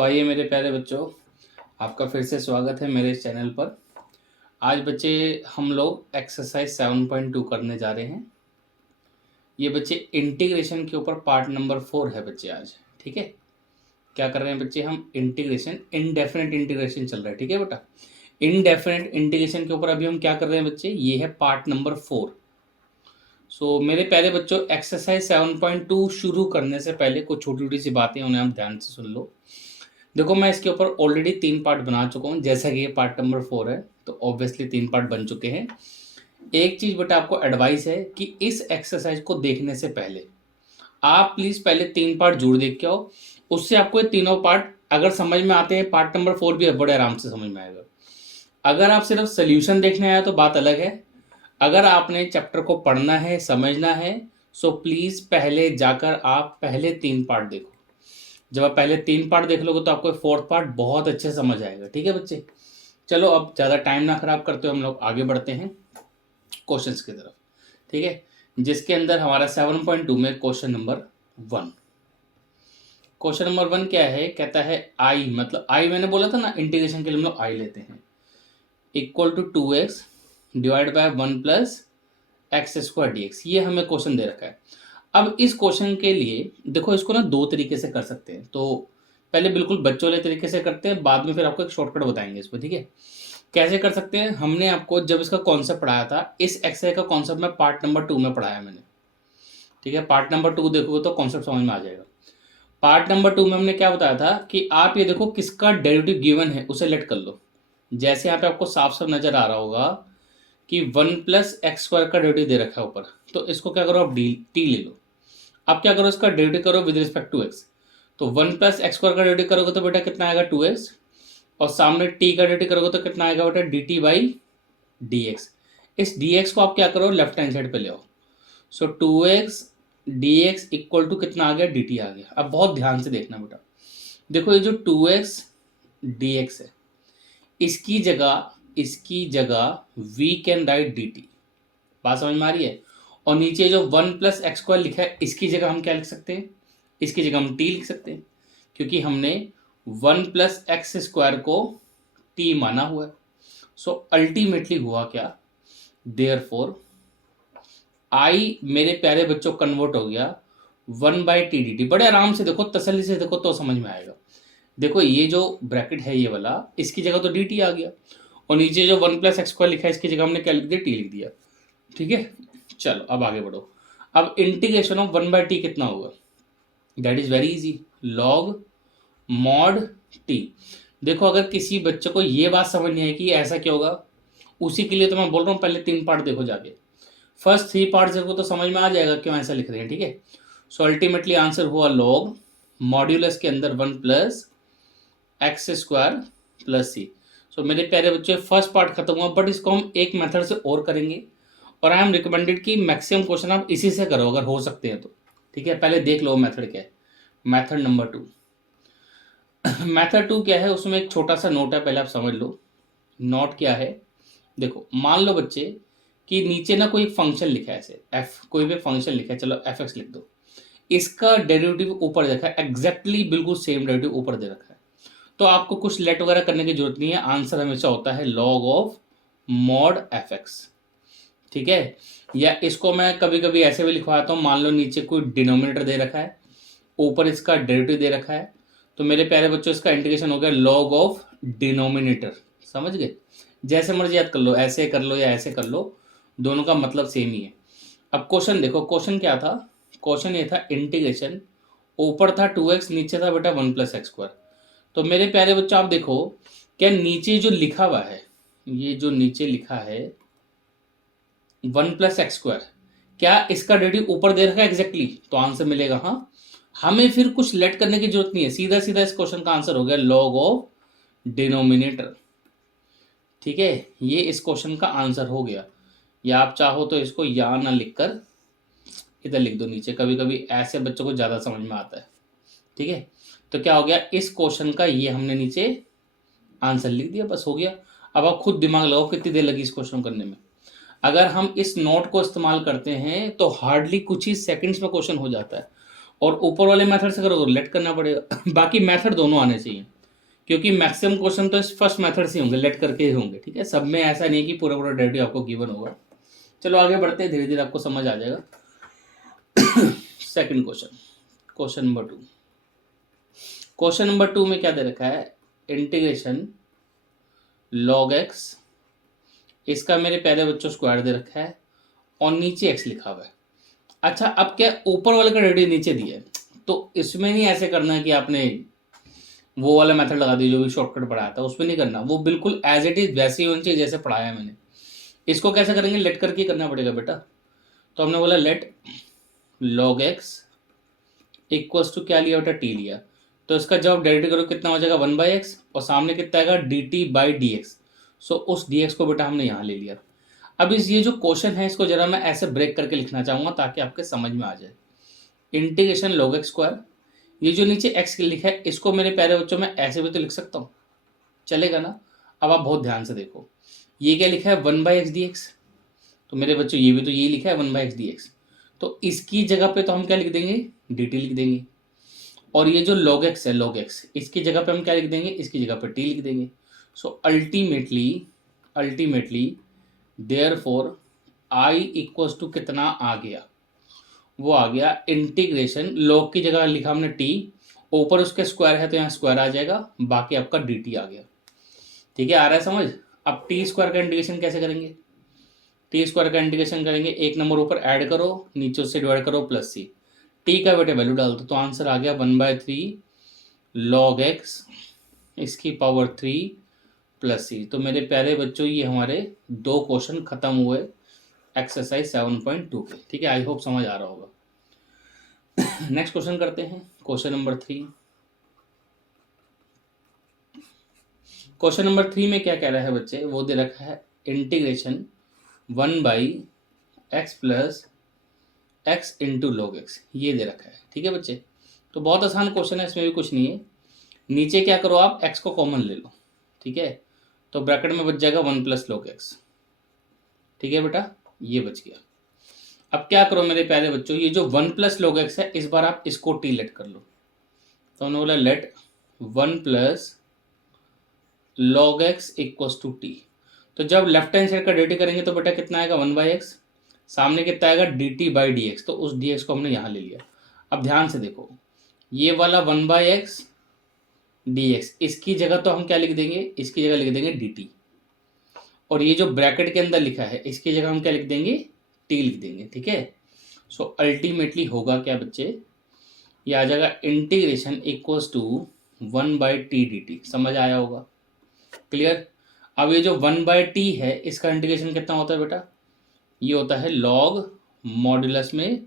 आइए मेरे प्यारे बच्चों, आपका फिर से स्वागत है मेरे इस चैनल पर। आज बच्चे हम लोग एक्सरसाइज 7.2 करने जा रहे हैं। ये बच्चे इंटीग्रेशन के ऊपर पार्ट नंबर 4 है बच्चे आज। ठीक है, क्या कर रहे हैं बच्चे? हम इंटीग्रेशन, इनडेफिनेट इंटीग्रेशन चल रहा है। ठीक है बेटा, इनडेफिनेट इंटीग्रेशन के ऊपर अभी हम क्या कर रहे हैं बच्चे? ये है पार्ट नंबर 4। मेरे प्यारे बच्चों, एक्सरसाइज 7.2 शुरू करने से पहले कुछ छोटी छोटी सी बातें उन्हें हम ध्यान से सुन लो। देखो, मैं इसके ऊपर ऑलरेडी 3 पार्ट बना चुका हूँ। जैसा कि ये पार्ट नंबर 4 है तो ऑब्वियसली 3 पार्ट बन चुके हैं। एक चीज बेटा आपको एडवाइस है कि इस एक्सरसाइज को देखने से पहले आप प्लीज पहले 3 पार्ट जरूर देख के आओ। उससे आपको ये तीनों पार्ट अगर समझ में आते हैं, पार्ट नंबर 4 भी बड़े आराम से समझ में आएगा। अगर आप सिर्फ सोल्यूशन देखने आए तो बात अलग है। अगर आपने चैप्टर को पढ़ना है, समझना है, सो प्लीज पहले जाकर आप पहले 3 पार्ट देखो। जब आप पहले 3 पार्ट देख लोगे तो आपको 4th पार्ट बहुत अच्छे से समझ आएगा। ठीक है बच्चे, चलो अब ज़्यादा टाइम ना खराब करते हुए हम लोग आगे बढ़ते हैं क्वेश्चंस की तरफ। ठीक है, जिसके अंदर हमारा 7.2 में क्वेश्चन नंबर 1। क्वेश्चन नंबर 1 क्या है? कहता है आई, मतलब आई मैंने बोला था ना इंटीग्रेशन के लिए हम लोग आई लेते हैं, equal to 2x divide by 1 plus x square d x. ये हमें क्वेश्चन दे रखा है। अब इस क्वेश्चन के लिए देखो, इसको ना 2 तरीके से कर सकते हैं। तो पहले बिल्कुल बच्चों वाले तरीके से करते हैं, बाद में फिर आपको एक शॉर्टकट बताएंगे इस पर। ठीक है, कैसे कर सकते हैं? हमने आपको जब इसका कॉन्सेप्ट पढ़ाया था, इस एक्सरसाइज का कॉन्सेप्ट में पार्ट नंबर 2 में पढ़ाया मैंने। ठीक है, पार्ट नंबर 2 देखोगे तो कॉन्सेप्ट समझ में आ जाएगा। पार्ट नंबर 2 में हमने क्या बताया था कि आप ये देखो किसका डेरिवेटिव गिवन है उसे लेट कर लो। जैसे यहाँ पे आपको साफ साफ नजर आ रहा होगा कि 1 प्लस एक्स स्क्वायर का डेरिवेटिव दे रखा है ऊपर, तो इसको क्या करो आप टी ले लो। अब क्या करो, इसका डेरिवेटिव करो विद रिस्पेक्ट टू एक्स। तो 1 प्लस एक्स स्क्वायर का डेरिवेटिव करोगे तो बेटा कितना आएगा? 2x। और सामने t का डेरिवेटिव करोगे तो कितना आएगा बेटा? dt by D x. इस dx को आप क्या करो, लेफ्ट हैंड साइड पे ले आओ। सो 2x dx इक्वल टू कितना आ गया? dt आ गया। अब बहुत ध्यान से देखना बेटा, देखो ये जो 2x dx है, इसकी जगह वी कैन राइट dt। बात समझ में आ रही है? और नीचे जो 1 प्लस एक्स स्क्वायर लिखा है, इसकी जगह हम क्या लिख सकते हैं? इसकी जगह हम टी लिख सकते हैं, क्योंकि हमने 1 प्लस एक्स स्क्वायर को टी माना हुआ है। सो अल्टीमेटली हुआ क्या? देयरफॉर आई मेरे प्यारे बच्चों कन्वर्ट हो गया 1 बाई टी डी टी। बड़े आराम से देखो, तसल्ली से देखो तो समझ में आएगा। देखो ये जो ब्रैकेट है ये वाला, इसकी जगह तो डी टी आ गया, और नीचे जो 1 प्लस एक्स स्क्वायर लिखा है इसकी जगह हमने क्या लिख दिया? टी लिख दिया। ठीक है, चलो अब आगे बढ़ो। अब इंटीग्रेशन ऑफ 1 बाई टी कितना होगा? That is very easy, log mod T. देखो अगर किसी बच्चे को ये बात समझ नहीं आई कि ऐसा क्या होगा, उसी के लिए तो मैं बोल रहा हूँ पहले 3 पार्ट देखो जाके। फर्स्ट 3 पार्ट देखो तो समझ में आ जाएगा क्यों ऐसा लिख रहे हैं। ठीक है, सो अल्टीमेटली आंसर हुआ लॉग मॉड्यूलस के अंदर 1 plus x square plus C. सो मेरे प्यारे बच्चे, फर्स्ट पार्ट खत्म हुआ, बट इसको हम एक मेथड से और करेंगे, और आई एम रिकमेंडेड कि मैक्सिमम क्वेश्चन आप इसी से करो अगर हो सकते हैं तो। ठीक है, पहले देख लो मेथड क्या है। मेथड नंबर 2, मेथड 2 क्या है? उसमें एक छोटा सा नोट है, पहले आप समझ लो। नोट क्या है? देखो मान लो बच्चे कि नीचे ना कोई फंक्शन लिखा है, ऐसे एफ, कोई भी फंक्शन लिखा है, चलो एफ एक्स लिख दो। इसका डेरिवेटिव ऊपर देखा है, एग्जैक्टली बिल्कुल सेम डेरिवेटिव ऊपर दे रखा है। तो आपको कुछ लेट वगैरह करने की जरूरत नहीं है, आंसर हमेशा होता है log of mod F x. ठीक है, या इसको मैं कभी कभी ऐसे भी लिखवाता हूँ, मान लो नीचे कोई डिनोमिनेटर दे रखा है, ऊपर इसका डेरिवेटिव दे रखा है, तो मेरे प्यारे बच्चों इसका इंटीग्रेशन हो गया लॉग ऑफ डिनोमिनेटर। समझ गए? जैसे मर्जी याद कर लो, ऐसे कर लो या ऐसे कर लो, दोनों का मतलब सेम ही है। अब क्वेश्चन देखो, क्वेश्चन क्या था? क्वेश्चन ये था इंटीग्रेशन, ऊपर था 2x, नीचे था बेटा 1 प्लस एक्स स्क्वायर। तो मेरे प्यारे बच्चों आप देखो, क्या नीचे जो लिखा हुआ है, ये जो नीचे लिखा है 1 प्लस एक्स स्क्वायर, क्या इसका डेरिवेटिव ऊपर दे रखा है एग्जैक्टली? तो आंसर मिलेगा हाँ। हमें फिर कुछ लेट करने की जरूरत नहीं है, सीधा सीधा इस क्वेश्चन का आंसर हो गया लॉग ऑफ डिनोमिनेटर। ठीक है, ये इस क्वेश्चन का आंसर हो गया। या आप चाहो तो इसको या ना लिखकर इधर लिख दो नीचे, कभी कभी ऐसे बच्चों को ज़्यादा समझ में आता है। ठीक है, तो क्या हो गया, इस क्वेश्चन का ये हमने नीचे आंसर लिख दिया, बस हो गया। अब आप खुद दिमाग लगाओ कितनी देर लगी इस क्वेश्चन करने में। अगर हम इस नोट को इस्तेमाल करते हैं तो हार्डली कुछ ही सेकंड्स में क्वेश्चन हो जाता है, और ऊपर वाले मेथड से करोगे लेट करना पड़ेगा। बाकी मेथड दोनों आने चाहिए, क्योंकि मैक्सिमम क्वेश्चन तो इस फर्स्ट मेथड से होंगे, लेट करके ही होंगे। ठीक है, सब में ऐसा नहीं है कि पूरा पूरा डेरिवेटिव आपको गिवन होगा। चलो आगे बढ़ते हैं, धीरे धीरे आपको समझ आ जाएगा। Second question, question number 2। Question number 2 में क्या दे रखा है, इंटीग्रेशन log x, इसका मेरे पहले बच्चों स्क्वायर दे रखा है और नीचे x लिखा हुआ है। अच्छा, अब क्या ऊपर वाले का डेरिवेटिव नीचे दिया है, तो इसमें नहीं ऐसे करना है कि आपने वो वाला मेथड लगा दी जो भी शॉर्टकट पढ़ाया था, उसमें नहीं करना, वो बिल्कुल एज इट इज वैसे ही होनी चाहिए जैसे पढ़ाया है मैंने। इसको कैसे करेंगे, लेट करके करना पड़ेगा बेटा। तो हमने बोला let log x equals to क्या लिया बेटा, t लिया। तो इसका जब डेरिवेटिव करो कितना हो जाएगा 1/x, और सामने कितना आएगा dt/dx। सो उस dx को बेटा हमने यहाँ ले लिया। अब इस ये जो क्वेश्चन है इसको जरा मैं ऐसे ब्रेक करके लिखना चाहूँगा ताकि आपके समझ में आ जाए। इंटीग्रेशन log x स्क्वायर, ये जो नीचे x लिखा है इसको मेरे प्यारे बच्चों में ऐसे भी तो लिख सकता हूँ, चलेगा ना। अब आप बहुत ध्यान से देखो, ये क्या लिखा है 1/x dx, तो मेरे बच्चों ये भी तो यही लिखा है 1/x dx। तो इसकी जगह पे तो हम क्या लिख देंगे, dt लिख देंगे। और ये जो log x है, log x, इसकी जगह पे हम क्या लिख देंगे, इसकी जगह पे t लिख देंगे। So ultimately therefore i equals to कितना आ गया, वो आ गया इंटीग्रेशन, log की जगह लिखा हमने t, ऊपर उसके स्क्वायर है तो यहाँ स्क्वायर आ जाएगा, बाकी आपका dt आ गया। ठीक है, आ रहा है समझ। अब टी स्क्वायर का इंटीग्रेशन कैसे करेंगे, टी स्क्वायर का इंटीग्रेशन करेंगे, एक नंबर ऊपर ऐड करो, नीचे उससे डिवाइड करो प्लस सी, टी का बेटे वैल्यू डाल दो, तो आंसर आ गया 1/3 log x इसकी पावर 3 प्लस सी। तो मेरे प्यारे बच्चों ये हमारे 2 क्वेश्चन खत्म हुए एक्सरसाइज 7.2 के। ठीक है, आई होप समझ आ रहा होगा। नेक्स्ट क्वेश्चन करते हैं, क्वेश्चन नंबर 3। क्वेश्चन नंबर 3 में क्या कह रहा है बच्चे, वो दे रखा है integration 1/x plus x into log x, ये दे रखा है। ठीक है बच्चे, तो बहुत आसान क्वेश्चन है, इसमें भी कुछ नहीं है। नीचे क्या करो आप, x को कॉमन ले लो। ठीक है, तो ब्रैकेट में बच जाएगा 1 प्लस log x। ठीक है बेटा, ये बच गया। अब क्या करो मेरे प्यारे बच्चों, ये जो 1 प्लस log x है इस बार आप इसको t लेट कर लो। तो हमने बोला let 1 plus log x equals to t। तो जब लेफ्ट हैंड साइड का डेरिवेटिव करेंगे तो बेटा कितना आएगा 1/x, सामने कितना आएगा dt/dx, तो उस dx को हमने यहाँ ले लिया। अब ध्यान से देखो, ये वाला 1/x dx, इसकी जगह तो हम क्या लिख देंगे, इसकी जगह लिख देंगे dt, और ये जो ब्रैकेट के अंदर लिखा है इसकी जगह हम क्या लिख देंगे, t लिख देंगे। ठीक है, सो अल्टीमेटली होगा क्या बच्चे, ये आ जाएगा integration equals to 1/t dt। समझ आया होगा, क्लियर। अब ये जो 1/t है इसका इंटीग्रेशन कितना होता है बेटा, ये होता है log मॉड्यूलस में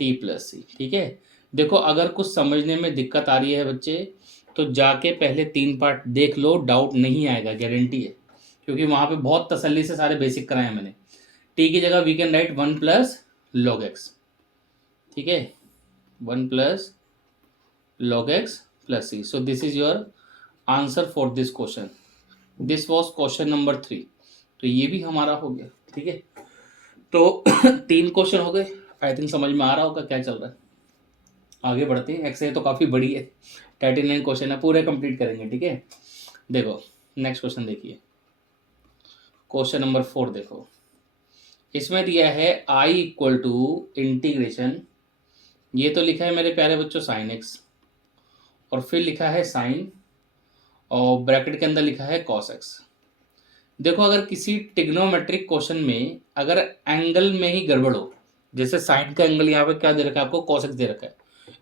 t प्लस सी। ठीक है, देखो अगर कुछ समझने में दिक्कत आ रही है बच्चे तो जाके पहले 3 पार्ट देख लो, डाउट नहीं आएगा, गारंटी है, क्योंकि वहाँ पे बहुत तसल्ली से सारे बेसिक कराए हैं मैंने। t की जगह we can write 1 plus log x। ठीक है, 1 plus log x plus C. So this is your answer for this question. This was question number 3। तो ये भी हमारा हो गया। ठीक है, तो 3 क्वेश्चन हो गए। आई थिंक समझ में आ रहा होगा क्या चल रहा है। आगे बढ़ते हैं, एक्सरसाइज तो काफ़ी बड़ी है, 39 क्वेश्चन है, पूरे कंप्लीट करेंगे। ठीक है, देखो नेक्स्ट क्वेश्चन देखिए, क्वेश्चन नंबर 4 देखो, इसमें दिया है i इक्वल टू इंटीग्रेशन, ये तो लिखा है मेरे प्यारे बच्चों साइन एक्स, और फिर लिखा है साइन, और ब्रैकेट के अंदर लिखा है कॉस एक्स। देखो अगर किसी टिग्नोमेट्रिक क्वेश्चन में अगर एंगल में ही गड़बड़ हो, जैसे साइन का एंगल यहाँ पे क्या दे रखा है आपको, cos x दे रखा है,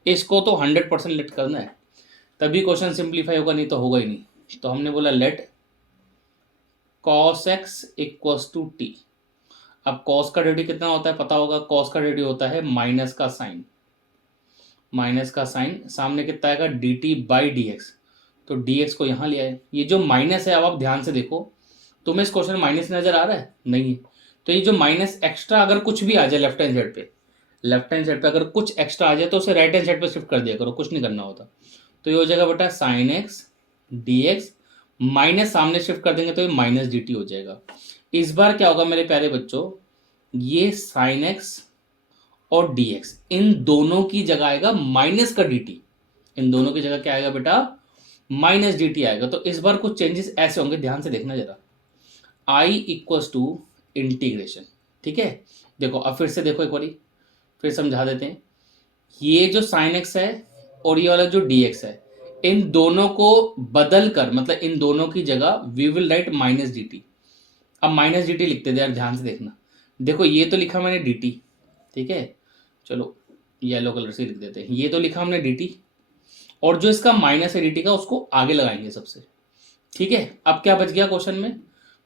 इसको तो 100% लेट करना है, तभी क्वेश्चन सिंप्लीफाई होगा, नहीं तो होगा ही नहीं। तो हमने बोला let cos x equals to t। अब cos का डेरिवेटिव कितना होता है पता होगा, cos का डेरिवेटिव होता है माइनस का साइन, सामने कितना आएगा dt/dx, तो dx को यहाँ ले आए। ये जो माइनस है, अब आप ध्यान से देखो, तुम्हें इस क्वेश्चन माइनस नजर आ रहा है, नहीं, तो ये जो माइनस एक्स्ट्रा अगर कुछ भी आ जाए लेफ्ट हैंड साइड पे अगर कुछ एक्स्ट्रा आ जाए तो उसे राइट हैंड साइड पे शिफ्ट कर दिया करो, कुछ नहीं करना होता। तो ये हो जाएगा बेटा साइन एक्स dx, माइनस सामने शिफ्ट कर देंगे तो ये माइनस dt हो जाएगा। इस बार क्या होगा मेरे प्यारे बच्चों, ये साइन एक्स और dx, इन दोनों की जगह आएगा माइनस का dt। इन दोनों की जगह क्या आएगा बेटा, माइनस dt आएगा। तो इस बार कुछ चेंजेस ऐसे होंगे, ध्यान से देखना जरा। i इक्वल्स टू इंटीग्रेशन, ठीक है। देखो अब फिर से देखो एक बारी, फिर समझा देते हैं। ये जो साइन एक्स है और ये वाला जो dx है, इन दोनों को बदल कर, मतलब इन दोनों की जगह we will write minus d t. अब माइनस डी टी लिखते थे यार, ध्यान से देखना। देखो ये तो लिखा मैंने डी टी, ठीक है, चलो येलो कलर से लिख देते हैं। ये तो लिखा हमने डी टी, और जो इसका माइनस है डी टी का, उसको आगे लगाएंगे सबसे, ठीक है। अब क्या बच गया क्वेश्चन में,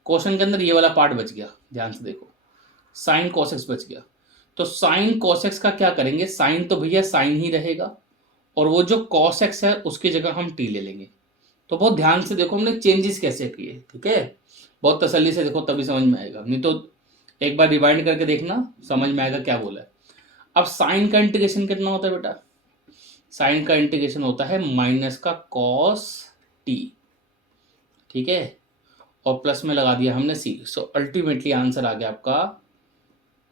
क्वेश्चन के अंदर ये वाला पार्ट बच गया, ध्यान से देखो, साइन कॉसेक्स बच गया। तो साइन कॉसेक्स का क्या करेंगे, साइन तो भैया साइन ही रहेगा, और वो जो कॉस एक्स है उसकी जगह हम टी ले लेंगे। तो बहुत ध्यान से देखो हमने चेंजेस कैसे किए, ठीक है। बहुत तसल्ली से देखो तभी समझ में आएगा, नहीं तो एक बार रिवाइंड करके देखना, समझ में आएगा क्या बोला है। अब साइन का इंटीग्रेशन कितना होता है बेटा, साइन का इंटीग्रेशन होता है माइनस का कॉस टी, ठीक है, और प्लस में लगा दिया हमने सी। सो अल्टीमेटली आंसर आ गया आपका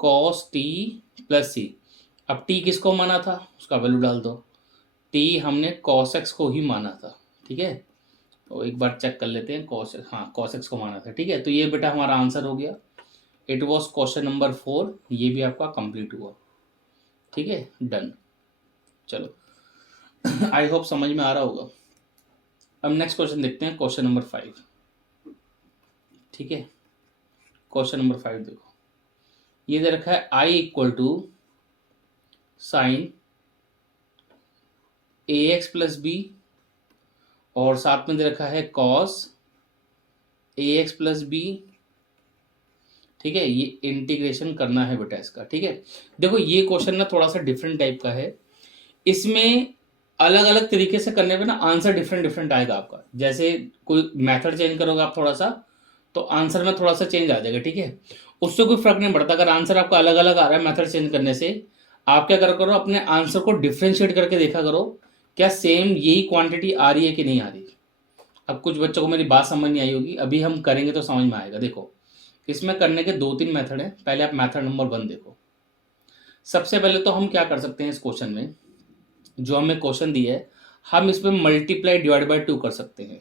कॉस टी प्लस सी। अब टी किसको माना था, उसका वैल्यू डाल दो। टी हमने कॉस एक्स को ही माना था, ठीक है। तो एक बार चेक कर लेते हैं, कॉस, हाँ कॉस एक्स को माना था, ठीक है। तो ये बेटा हमारा आंसर हो गया। इट वॉज क्वेश्चन नंबर 4, ये भी आपका कंप्लीट हुआ, ठीक है, डन। चलो आई होप समझ में आ रहा होगा। अब नेक्स्ट क्वेश्चन देखते हैं, क्वेश्चन नंबर 5, ठीक है। क्वेश्चन नंबर 5 देखो, ये दे रखा है I equal to sine A x plus B, और साथ में दे रखा है कॉस ए एक्स प्लस बी, ठीक है। ये इंटीग्रेशन करना है बेटा इसका, ठीक है। देखो ये क्वेश्चन ना थोड़ा सा डिफरेंट टाइप का है, इसमें अलग अलग तरीके से करने पे ना आंसर डिफरेंट डिफरेंट आएगा आपका। जैसे कोई मेथड चेंज करोगे आप थोड़ा सा, तो आंसर में थोड़ा सा चेंज आ जाएगा, ठीक है। उससे कोई फर्क नहीं पड़ता अगर आंसर आपका अलग अलग आ रहा है मेथड चेंज करने से। आप क्या करो, अपने आंसर को डिफ्रेंशिएट करके देखा करो, क्या सेम यही क्वांटिटी आ रही है कि नहीं आ रही। अब कुछ बच्चों को मेरी बात समझ नहीं आई होगी, अभी हम करेंगे तो समझ में आएगा। देखो इसमें करने के 2-3 मेथड हैं। पहले आप मेथड नंबर 1 देखो। सबसे पहले तो हम क्या कर सकते हैं, इस क्वेश्चन में जो हमें क्वेश्चन दिया है, हम इसमें मल्टीप्लाई डिवाइड बाय 2 कर सकते हैं।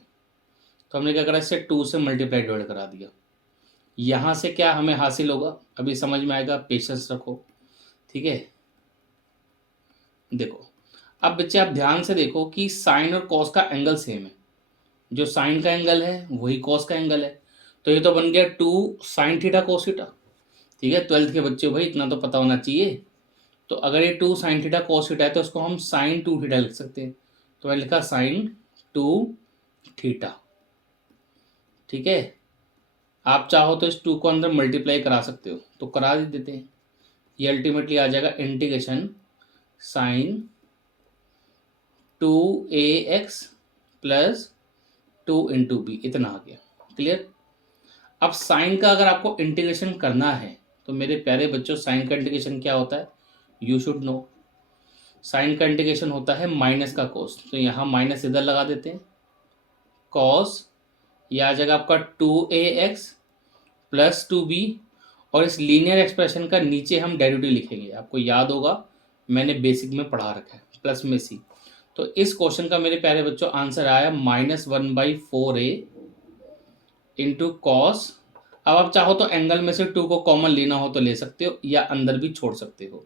तो हमने क्या करा, इससे 2 से मल्टीप्लाई डिवाइड करा दिया। यहाँ से क्या हमें हासिल होगा, अभी समझ में आएगा, पेशेंस रखो, ठीक है। देखो अब बच्चे आप ध्यान से देखो कि साइन और कॉस का एंगल सेम है। जो साइन का एंगल है वही कॉस का एंगल है। तो ये तो बन गया 2 साइन थीटा कोस थीटा, ठीक है। 12th के बच्चे भाई इतना तो पता होना चाहिए। तो अगर ये 2 साइन थीटा कोस थीटा है तो उसको हम साइन 2 थीटा लिख सकते हैं। तो मैंने लिखा साइन 2 थीटा, ठीक है। आप चाहो तो इस 2 को अंदर मल्टीप्लाई करा सकते हो, तो करा देते हैं। ये अल्टीमेटली आ जाएगा integration sine 2ax plus 2 into b, इतना आ गया, क्लियर। अब साइन का अगर आपको इंटीग्रेशन करना है तो मेरे प्यारे बच्चों, साइन का इंटीग्रेशन क्या होता है, यू शुड नो। साइन का इंटीग्रेशन होता है माइनस का कोस, तो यहाँ माइनस इधर लगा देते हैं, कॉस ये आ जाएगा आपका 2ax प्लस 2b, और इस लीनियर एक्सप्रेशन का नीचे हम डेरिवेटिव लिखेंगे। आपको याद होगा मैंने बेसिक में पढ़ा रखा है, प्लस में सी। तो इस क्वेश्चन का मेरे प्यारे बच्चों आंसर आया -1/4a इंटू कॉस। अब आप चाहो तो एंगल में से 2 को कॉमन लेना हो तो ले सकते हो, या अंदर भी छोड़ सकते हो,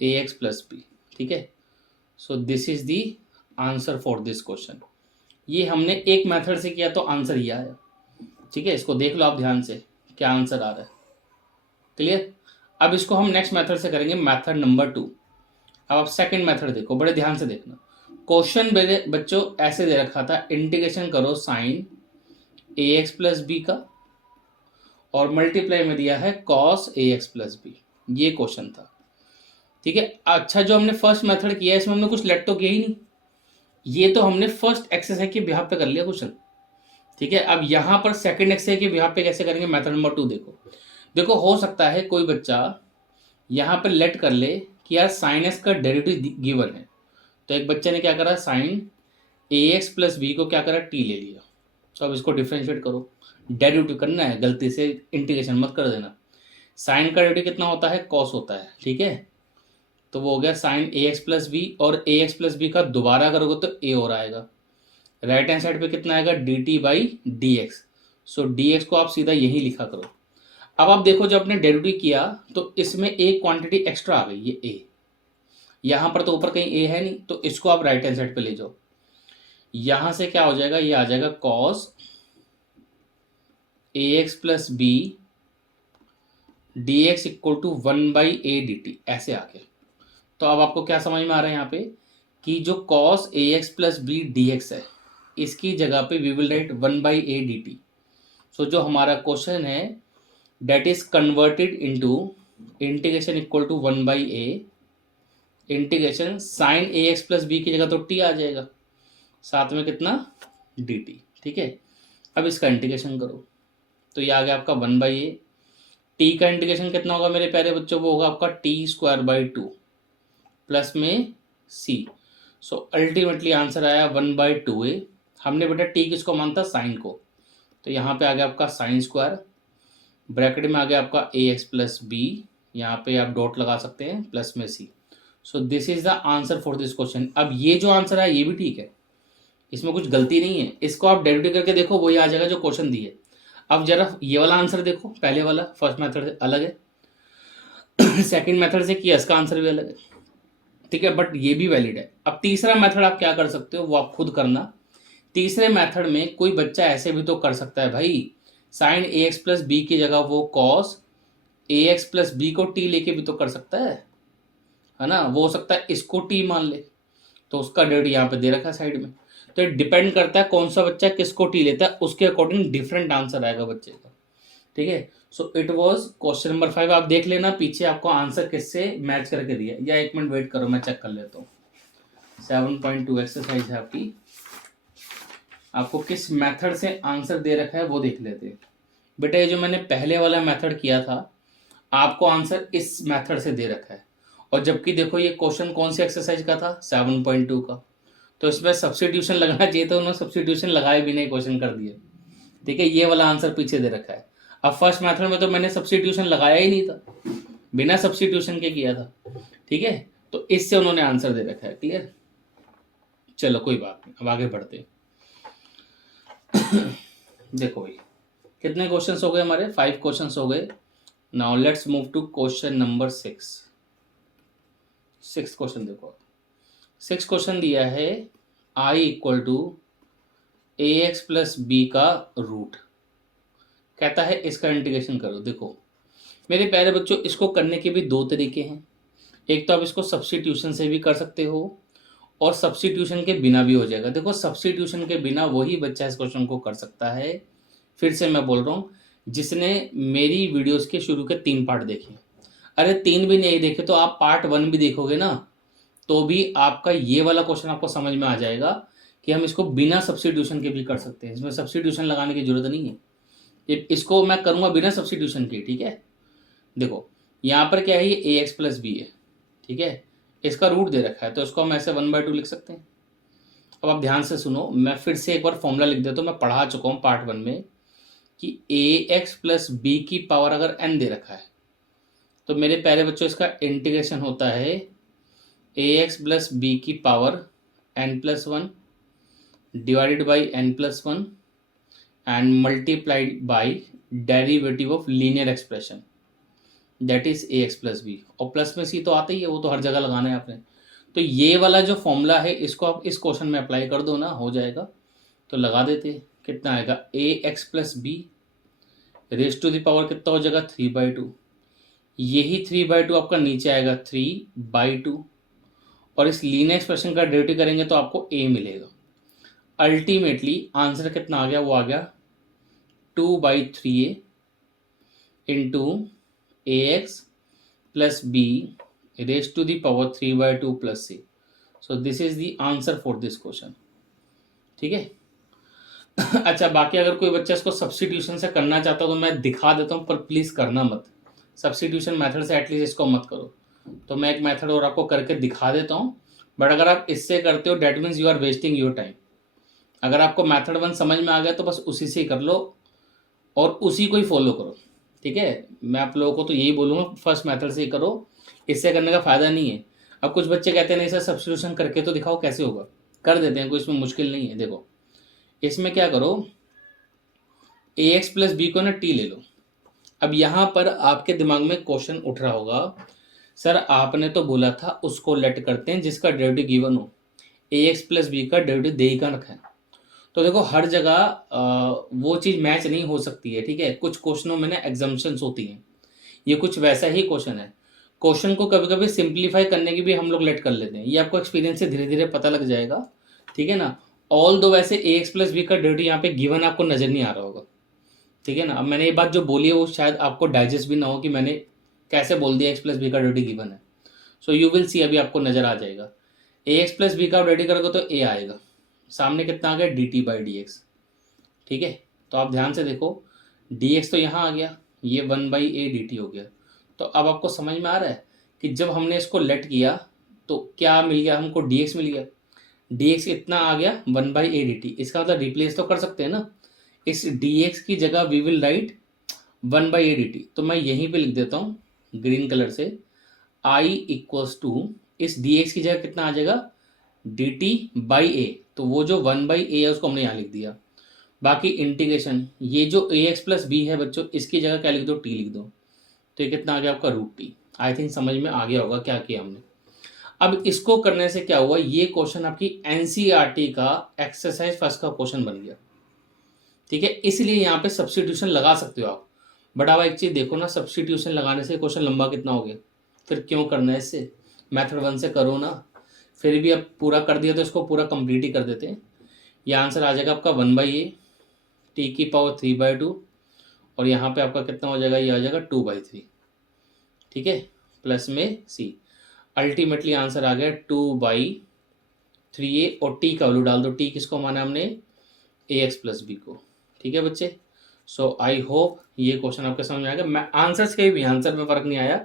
ax प्लस बी, ठीक है। So this is the answer for this question. ये हमने एक मेथड से किया तो आंसर ये आया, ठीक है। इसको देख लो आप ध्यान से क्या आंसर आ रहा है, क्लियर। अब इसको हम नेक्स्ट मेथड से करेंगे, मेथड नंबर 2। अब आप सेकंड मेथड देखो, बड़े ध्यान से देखना। क्वेश्चन मेरे बच्चों ऐसे दे रखा था, इंटीग्रेशन करो साइन ax प्लस बी का, और मल्टीप्लाई में दिया है कॉस ax प्लस बी। ये क्वेश्चन था, ठीक है। अच्छा जो हमने फर्स्ट मेथड किया इसमें हमने कुछ लेट तो किया ही नहीं, ये तो हमने फर्स्ट एक्सरसाइज के बिहाफ पे कर लिया क्वेश्चन, ठीक है। अब यहाँ पर सेकंड एक्सरसाइज के बिहाफ पे कैसे करेंगे, मेथड नंबर 2 देखो। देखो हो सकता है कोई बच्चा यहाँ पर लेट कर ले कि यार साइन एक्स का डेरिवेटिव गिवन है, तो एक बच्चे ने क्या करा, साइन ax प्लस बी को क्या करा, टी ले लिया। तो अब इसको डिफ्रेंशिएट करो, डेरिवेटिव करना है, गलती से इंटीग्रेशन मत कर देना। साइन का डेरिवेटिव कितना होता है, कॉस होता है, ठीक है। तो वो हो गया साइन ए एक्स प्लस बी, और ए एक्स प्लस बी का दोबारा करोगे तो ए और आएगा। राइट हैंड साइड पे कितना आएगा, D T by D x. So D x को आप सीधा यही लिखा करो। अब आप देखो जब आपने डेरिवेटिव किया तो इसमें एक क्वांटिटी एक्स्ट्रा आ गई, ये ए। यहां पर तो ऊपर कहीं ए है नहीं, तो इसको आप राइट हैंड साइड पे ले जाओ। यहां से क्या हो जाएगा, ये आ जाएगा cos A x plus B D x equal to 1/a dt, ऐसे आके। तो अब आपको क्या समझ में आ रहा है यहाँ पे कि जो कॉस ए x plus B D X है, इसकी जगह पे वी विल राइट 1/a/dt। सो जो हमारा क्वेश्चन है that is converted into integration equal to 1/a integration sine A x plus b की जगह तो टी आ जाएगा, साथ में कितना dt। ठीक है, अब इसका इंटीग्रेशन करो तो ये आ गया आपका 1/a। टी का इंटीग्रेशन कितना होगा मेरे प्यारे बच्चों, वो होगा आपका t² 2 प्लस में c। सो अल्टीमेटली आंसर आया 1/2a। हमने बेटा टी किसको मानता, साइन को, तो यहाँ पे आ गया आपका साइन स्क्वायर, ब्रैकेट में आ गया आपका ए एक्स प्लस बी, यहाँ पे आप डॉट लगा सकते हैं, प्लस में C. So this is the answer for this question. अब ये जो आंसर है ये भी ठीक है, इसमें कुछ गलती नहीं है। इसको आप डेरिवेटिव करके देखो, वही आ जाएगा जो क्वेश्चन दिए। अब जरा ये वाला आंसर देखो, पहले वाला फर्स्ट मेथड से अलग है सेकंड मेथड से किया, इसका आंसर भी अलग है। ठीक है, बट ये भी वैलिड है। अब तीसरा मेथड आप क्या कर सकते हो वो आप खुद करना। तीसरे मेथड में कोई बच्चा ऐसे भी तो कर सकता है भाई, साइन ए एक्स प्लस बी की जगह वो cos A x plus B को टी लेके भी तो कर सकता है ना। वो हो सकता है इसको टी मान ले, तो उसका डेट यहाँ पे दे रखा है साइड में। तो ये डिपेंड करता है कौन सा बच्चा किसको टी लेता है, उसके अकॉर्डिंग डिफरेंट आंसर आएगा बच्चे का। ठीक है, so it was question number 5। आप देख लेना पीछे आपको आंसर किससे मैच करके दिया, या एक मिनट वेट करो मैं चेक कर लेता हूँ। 7.2 एक्सरसाइज है आपकी, आपको किस मेथड से आंसर दे रखा है वो देख लेते हैं। बेटा ये जो मैंने पहले वाला मेथड किया था, आपको आंसर इस मेथड से दे रखा है, और जबकि देखो ये क्वेश्चन कौन सी एक्सरसाइज का था, 7.2 का। तो इसमें सब्स्टिट्यूशन लगाना चाहिए, तो उन्होंने सब्स्टिट्यूशन लगाए भी नहीं, क्वेश्चन कर दिए। ठीक है, ये वाला आंसर पीछे दे रखा है। अब फर्स्ट मेथड में तो मैंने सब्स्टिट्यूशन लगाया ही नहीं था, बिना सब्स्टिट्यूशन के किया था। ठीक है, तो इससे उन्होंने आंसर दे रखा है। क्लियर, चलो कोई बात नहीं, अब आगे बढ़ते हैं। देखो भाई कितने क्वेश्चंस हो गए हमारे, 5 क्वेश्चंस हो गए। Now let's move to question number 6। 6 question देखो, 6 क्वेश्चन दिया है i equal to a x plus b का रूट, कहता है इसका इंटीग्रेशन करो। देखो मेरे प्यारे बच्चों, इसको करने के भी दो तरीके हैं। एक तो आप इसको सब्स्टिट्यूशन से भी कर सकते हो, और सब्स्टिट्यूशन के बिना भी हो जाएगा। देखो सब्स्टिट्यूशन के बिना वही बच्चा इस क्वेश्चन को कर सकता है, फिर से मैं बोल रहा हूँ, जिसने मेरी वीडियोस के शुरू के 3 पार्ट देखे। अरे 3 भी नहीं देखे तो आप पार्ट 1 भी देखोगे ना, तो भी आपका ये वाला क्वेश्चन आपको समझ में आ जाएगा कि हम इसको बिना सब्स्टिट्यूशन के भी कर सकते हैं। इसमें सब्स्टिट्यूशन लगाने की जरूरत नहीं है, इसको मैं करूँगा बिना सब्स्टिट्यूशन के। ठीक है, देखो यहाँ पर क्या है, ये ए एक्स प्लस बी है। ठीक है, इसका रूट दे रखा है, तो इसको हम ऐसे 1/2 लिख सकते हैं। अब आप ध्यान से सुनो, मैं फिर से एक बार फॉर्मूला लिख देता हूँ, मैं पढ़ा चुका हूँ पार्ट 1 में, कि ए एक्स प्लस बी की पावर अगर n दे रखा है, तो मेरे प्यारे बच्चों इसका इंटीग्रेशन होता है ए एक्स प्लस बी की power n+1 divided by n+1 and multiplied by derivative of linear expression, that is a x plus B. और प्लस में सी तो आता ही है, वो तो हर जगह लगाना है आपने। तो ये वाला जो फॉर्मूला है इसको आप इस क्वेश्चन में अप्लाई कर दो ना, हो जाएगा। तो लगा देते, कितना आएगा, A x plus B raise to the power कितना हो जाएगा, 3/2। यही 3/2 आपका नीचे आएगा 3/2, और इस लीनियर एक्सप्रेशन का डेरिवेटिव करेंगे तो आपको ए मिलेगा। अल्टीमेटली आंसर कितना आ गया, वो आ गया 2/3a into a x plus B raise to the power 3/2 plus C. So this is the answer for this question. ठीक है अच्छा, बाकी अगर कोई बच्चा इसको सब्स्टिट्यूशन से करना चाहता हो तो मैं दिखा देता हूँ, पर प्लीज़ करना मत, सब्स्टिट्यूशन मेथड से एटलीस्ट इसको मत करो। तो मैं एक मेथड और आपको करके दिखा देता हूँ, बट अगर आप इससे करते हो that means you are wasting your time. अगर आपको मेथड 1 समझ में आ गया तो बस उसी से ही कर लो और उसी को ही फॉलो करो। ठीक है, मैं आप लोगों को तो यही बोलूँगा, फर्स्ट मेथड से ही करो, इससे करने का फ़ायदा नहीं है। अब कुछ बच्चे कहते हैं नहीं सर सब्स्टिट्यूशन करके तो दिखाओ कैसे होगा, कर देते हैं, कोई इसमें मुश्किल नहीं है। देखो इसमें क्या करो, ए एक्स प्लस बी को ना टी ले लो। अब यहाँ पर आपके दिमाग में क्वेश्चन उठ रहा होगा, सर आपने तो बोला था उसको लेट करते हैं जिसका डेरिवेटिव गिवन हो, ए एक्स प्लस बी का डेरिवेटिव दे ही का रखा है। तो देखो हर जगह वो चीज़ मैच नहीं हो सकती है, ठीक है, कुछ क्वेश्चनों में ना एग्जाम्पशंस होती हैं, ये कुछ वैसा ही क्वेश्चन है। क्वेश्चन को कभी कभी सिंप्लीफाई करने की भी हम लोग लेट कर लेते हैं, ये आपको एक्सपीरियंस से धीरे धीरे पता लग जाएगा, ठीक है ना। ऑल दो वैसे ए एक्स प्लस बी का डेरिवेटिव यहाँ पे गिवन आपको नजर नहीं आ रहा होगा, ठीक है ना। अब मैंने ये बात जो बोली है वो शायद आपको डाइजेस्ट भी ना हो कि मैंने कैसे बोल दिया एक्स प्लस बी का डेरिवेटिव गिवन है। सो यू विल सी, अभी आपको नजर आ जाएगा। ए एक्स प्लस बी का डेरिवेटिव करोगे तो ए आएगा, सामने कितना आ गया D T by D x, ठीक है। तो आप ध्यान से देखो, डी एक्स तो यहाँ आ गया, ये 1/a dt हो गया। तो अब आपको समझ में आ रहा है कि जब हमने इसको लेट किया तो क्या मिल गया हमको, डी एक्स मिल गया। डी एक्स इतना आ गया 1/a dt, इसका मतलब रिप्लेस तो कर सकते हैं ना, इस डी एक्स की जगह we will right 1/a dt। तो मैं यहीं पे लिख देता हूँ ग्रीन कलर से, आई इक्वल्स टू इस डी एक्स की जगह कितना आ जाएगा, डी टी बाई ए। तो वो जो 1/a है उसको हमने यहाँ लिख दिया। बाकी इंटीग्रेशन, ये जो ए एक्स प्लस बी है बच्चों, इसकी जगह क्या लिख दो, टी लिख दो। तो ये कितना आ गया आपका रूट टी। आई थिंक समझ में आ गया होगा क्या किया हमने। अब इसको करने से क्या हुआ, ये क्वेश्चन आपकी एनसीईआरटी का एक्सरसाइज फर्स्ट का क्वेश्चन बन गया, ठीक है। इसलिए यहाँ पे सब्सटीट्यूशन लगा सकते हो आप। बट अब एक चीज देखो ना, सब्सटीट्यूशन लगाने से क्वेश्चन लंबा कितना हो गया, फिर क्यों करना है इससे, मेथड 1 से करो ना। फिर भी अब पूरा कर दिया तो इसको पूरा कंप्लीट ही कर देते हैं। ये आंसर आ जाएगा आपका 1/a टी की पावर 3/2, और यहाँ पे आपका कितना हो जाएगा, ये आ जाएगा 2/3, ठीक है, प्लस में सी। अल्टीमेटली आंसर आ गया 2/3a, और टी का वैल्यू डाल दो। टी किसको माना हमने, ए एक्स प्लस बी को, ठीक है बच्चे। सो आई होप ये क्वेश्चन आपके समझ में आएगा। मैं आंसर से भी आंसर में फ़र्क नहीं आया,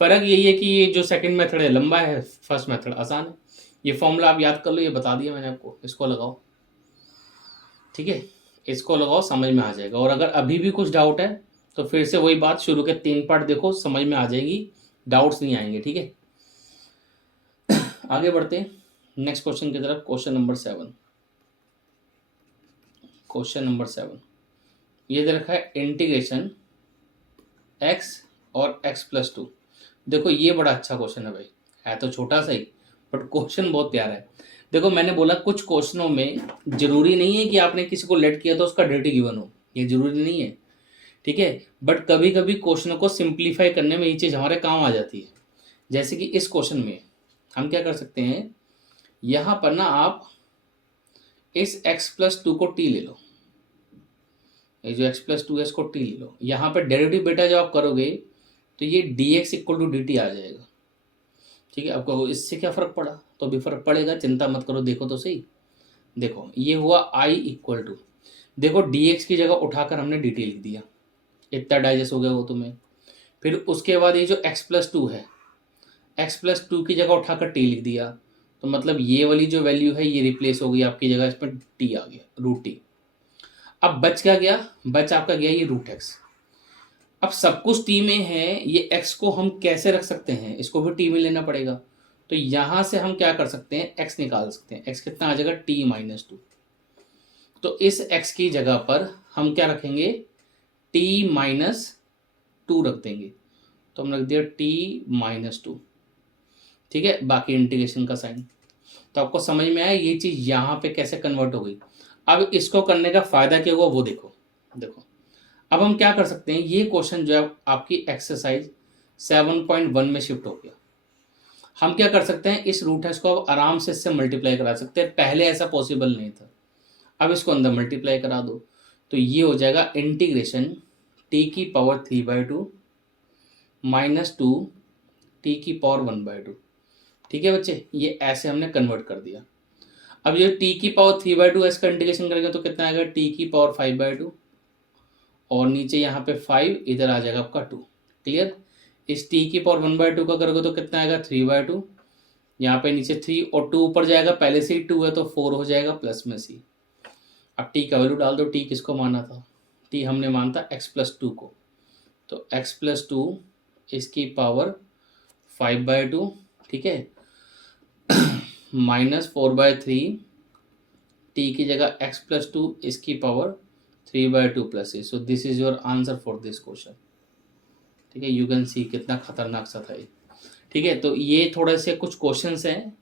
फ़र्क यही है कि ये जो सेकंड मेथड है लंबा है, फर्स्ट मेथड आसान है। ये फॉर्मूला आप याद कर लो, ये बता दिया मैंने आपको, इसको लगाओ, ठीक है, इसको लगाओ, समझ में आ जाएगा। और अगर अभी भी कुछ डाउट है तो फिर से वही बात, शुरू के 3 पार्ट देखो, समझ में आ जाएगी, डाउट्स नहीं आएंगे, ठीक है। आगे बढ़ते हैं नेक्स्ट क्वेश्चन की तरफ। क्वेश्चन नंबर 7, क्वेश्चन नंबर 7 ये दे रखा है इंटीग्रेशन x और x प्लस 2। देखो ये बड़ा अच्छा क्वेश्चन है भाई, है तो छोटा सा ही बट क्वेश्चन बहुत प्यारा है। देखो मैंने बोला कुछ क्वेश्चनों में जरूरी नहीं है कि आपने किसी को लेट किया तो उसका डेरिवेटिव गिवन हो, ये जरूरी नहीं है, ठीक है। बट कभी कभी क्वेश्चनों को सिंप्लीफाई करने में ये चीज़ हमारे काम आ जाती है। जैसे कि इस क्वेश्चन में हम क्या कर सकते हैं, यहाँ पर ना आप इस x प्लस 2 को t ले लो, ये जो x प्लस 2 है इसको t ले लो। यहाँ पर डेरिवेटिव बेटा जब आप करोगे तो ये dx equal to D T आ जाएगा, ठीक है। आपको इससे क्या फ़र्क पड़ा, तो भी फ़र्क पड़ेगा, चिंता मत करो, देखो तो सही। देखो ये हुआ i इक्वल टू, देखो dx की जगह उठाकर हमने dt लिख दिया, इतना डाइजेस्ट हो गया वो तुम्हें। फिर उसके बाद ये जो x प्लस 2 है, x प्लस 2 की जगह उठाकर t लिख दिया, तो मतलब ये वाली जो वैल्यू है ये रिप्लेस हो गई आपकी जगह, इसमें t आ गया, रूट टी। अब बच क्या गया, बच आपका गया ये रूट एक्स। अब सब कुछ टी में है, ये x को हम कैसे रख सकते हैं, इसको भी टी में लेना पड़ेगा। तो यहां से हम क्या कर सकते हैं, x निकाल सकते हैं। x कितना आ जाएगा, t-2। तो इस x की जगह पर हम क्या रखेंगे, t-2 रख देंगे। तो हम रख दिया t-2, ठीक है। बाकी इंटीग्रेशन का साइन। तो आपको समझ में आया ये चीज यहाँ पे कैसे कन्वर्ट हो गई। अब इसको करने का फायदा क्या हुआ वो देखो। देखो अब हम क्या कर सकते हैं, ये क्वेश्चन जो है आपकी एक्सरसाइज 7.1 में शिफ्ट हो गया। हम क्या कर सकते हैं, इस रूट एक्स को अब आराम से इससे मल्टीप्लाई करा सकते हैं, पहले ऐसा पॉसिबल नहीं था। अब इसको अंदर मल्टीप्लाई करा दो, तो ये हो जाएगा इंटीग्रेशन टी की पावर 3/2 माइनस 2 टी की पावर 1/2, ठीक है बच्चे। ये ऐसे हमने कन्वर्ट कर दिया। अब ये टी की पावर 3/2 इसका इंटीग्रेशन करेंगे तो कितना आएगा, टी की पावर 5/2, और नीचे यहाँ पे 5, इधर आ जाएगा आपका 2। क्लियर। इस t की पावर 1/2 का करोगे तो कितना आएगा, 3/2। यहाँ पे नीचे 3 और 2 ऊपर जाएगा, पहले से ही 2 है तो 4 हो जाएगा, प्लस में c। अब t का वैल्यू डाल दो। t किसको माना था, t हमने माना था x प्लस 2 को। तो x प्लस 2 इसकी पावर 5/2, ठीक है। -4/3 टी की जगह x+2 इसकी power 3/2 + a। So this is your answer for this question. ठीक है, यू कैन सी कितना खतरनाक सा था ये। ठीक है, तो ये थोड़े से कुछ क्वेश्चंस हैं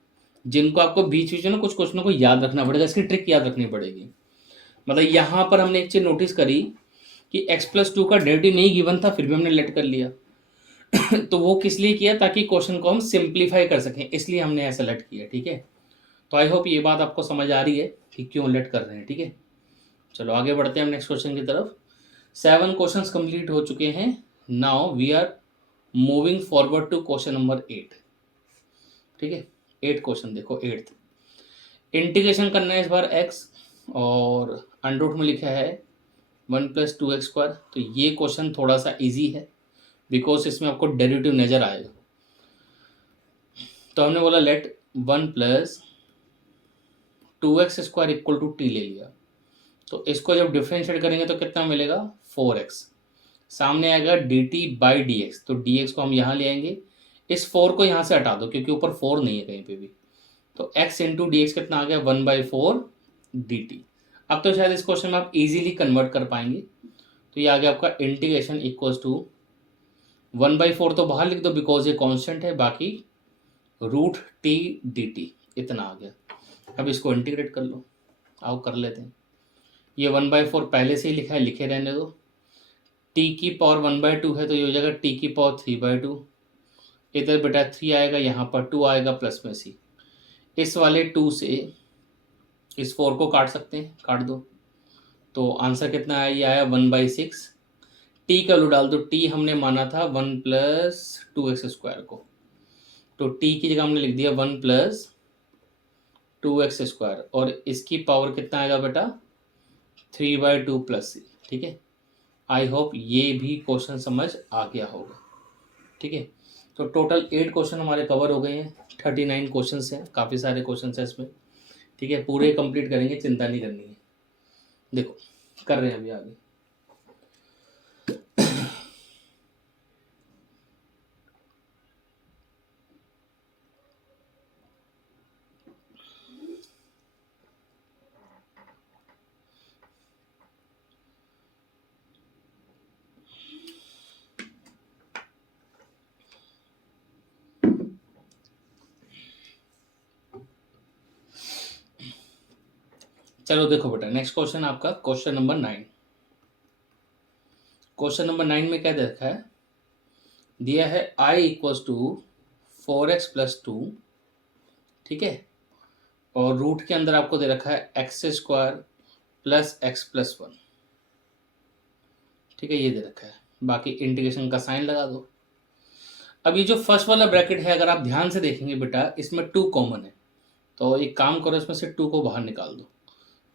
जिनको आपको बीच बीच में ना कुछ क्वेश्चनों को याद रखना पड़ेगा, इसकी ट्रिक याद रखनी पड़ेगी। मतलब यहाँ पर हमने एक चीज नोटिस करी कि x+2 का डेरिवेटिव नहीं गिवन था, फिर भी हमने लेट कर लिया। तो वो किस लिए किया, ताकि क्वेश्चन को हम सिंप्लीफाई कर सकें, इसलिए हमने ऐसा लेट किया। ठीक है, तो आई होप ये बात आपको समझ आ रही है कि क्यों लेट कर रहे हैं। ठीक है, चलो आगे बढ़ते हैं हम नेक्स्ट क्वेश्चन की तरफ। 7 क्वेश्चंस कंप्लीट हो चुके हैं। Now we are moving forward to question number 8। ठीक है, 8 क्वेश्चन देखो। 8th इंटीग्रेशन करना है इस बार x, और अंडर रूट में लिखा है 1 + 2x²। तो ये क्वेश्चन थोड़ा सा इजी है बिकॉज इसमें आपको डेरिवेटिव नजर आएगा। तो हमने बोला लेट 1 + 2x² = t ले लिया। तो इसको जब डिफरेंशिएट करेंगे तो कितना मिलेगा, 4x। सामने आएगा dt/dx, तो dx को हम यहाँ ले आएंगे। इस 4 को यहाँ से हटा दो क्योंकि ऊपर 4 नहीं है कहीं पे भी। तो x × dx कितना आ गया, 1/4 dt। अब तो शायद इस क्वेश्चन में आप इजीली कन्वर्ट कर पाएंगे। तो ये आ गया आपका इंटीग्रेशन इक्वल्स टू 1/4 तो बाहर लिख दो बिकॉज ये कांस्टेंट है, बाकी √t dt इतना आ गया। अब इसको इंटीग्रेट कर लो, आओ कर लेते हैं। ये 1/4 पहले से ही लिखा है, लिखे रहने दो। t की पावर 1/2 है तो ये हो जाएगा t की पावर 3/2। इधर बेटा 3 आएगा, यहाँ पर 2 आएगा प्लस में c। इस वाले 2 से इस 4 को काट सकते हैं, काट दो। तो आंसर कितना आया, ये आया 1/6। t का वैल्यू डाल दो। t हमने माना था 1 + 2x² को, तो t की जगह हमने लिख दिया 1 + 2x², और इसकी पावर कितना आएगा बेटा, 3/2 + c। ठीक है, आई होप ये भी क्वेश्चन समझ आ गया होगा। ठीक है, तो टोटल 8 क्वेश्चन हमारे कवर हो गए हैं। 39 क्वेश्चन हैं, काफ़ी सारे क्वेश्चन हैं इसमें। ठीक है, पूरे कंप्लीट करेंगे, चिंता नहीं करनी है। देखो कर रहे हैं अभी आगे। चलो देखो बेटा, नेक्स्ट क्वेश्चन आपका क्वेश्चन नंबर 9। क्वेश्चन नंबर 9 में क्या दे रखा है, दिया है i = 4x + 2। ठीक है, और रूट के अंदर आपको दे रखा है x² + x + 1। ठीक है, ये दे रखा है, बाकी इंटीग्रेशन का साइन लगा दो। अब ये जो फर्स्ट वाला ब्रैकेट है, अगर आप ध्यान से देखेंगे बेटा, इसमें 2 कॉमन है। तो एक काम करो, इसमें से 2 को बाहर निकाल दो।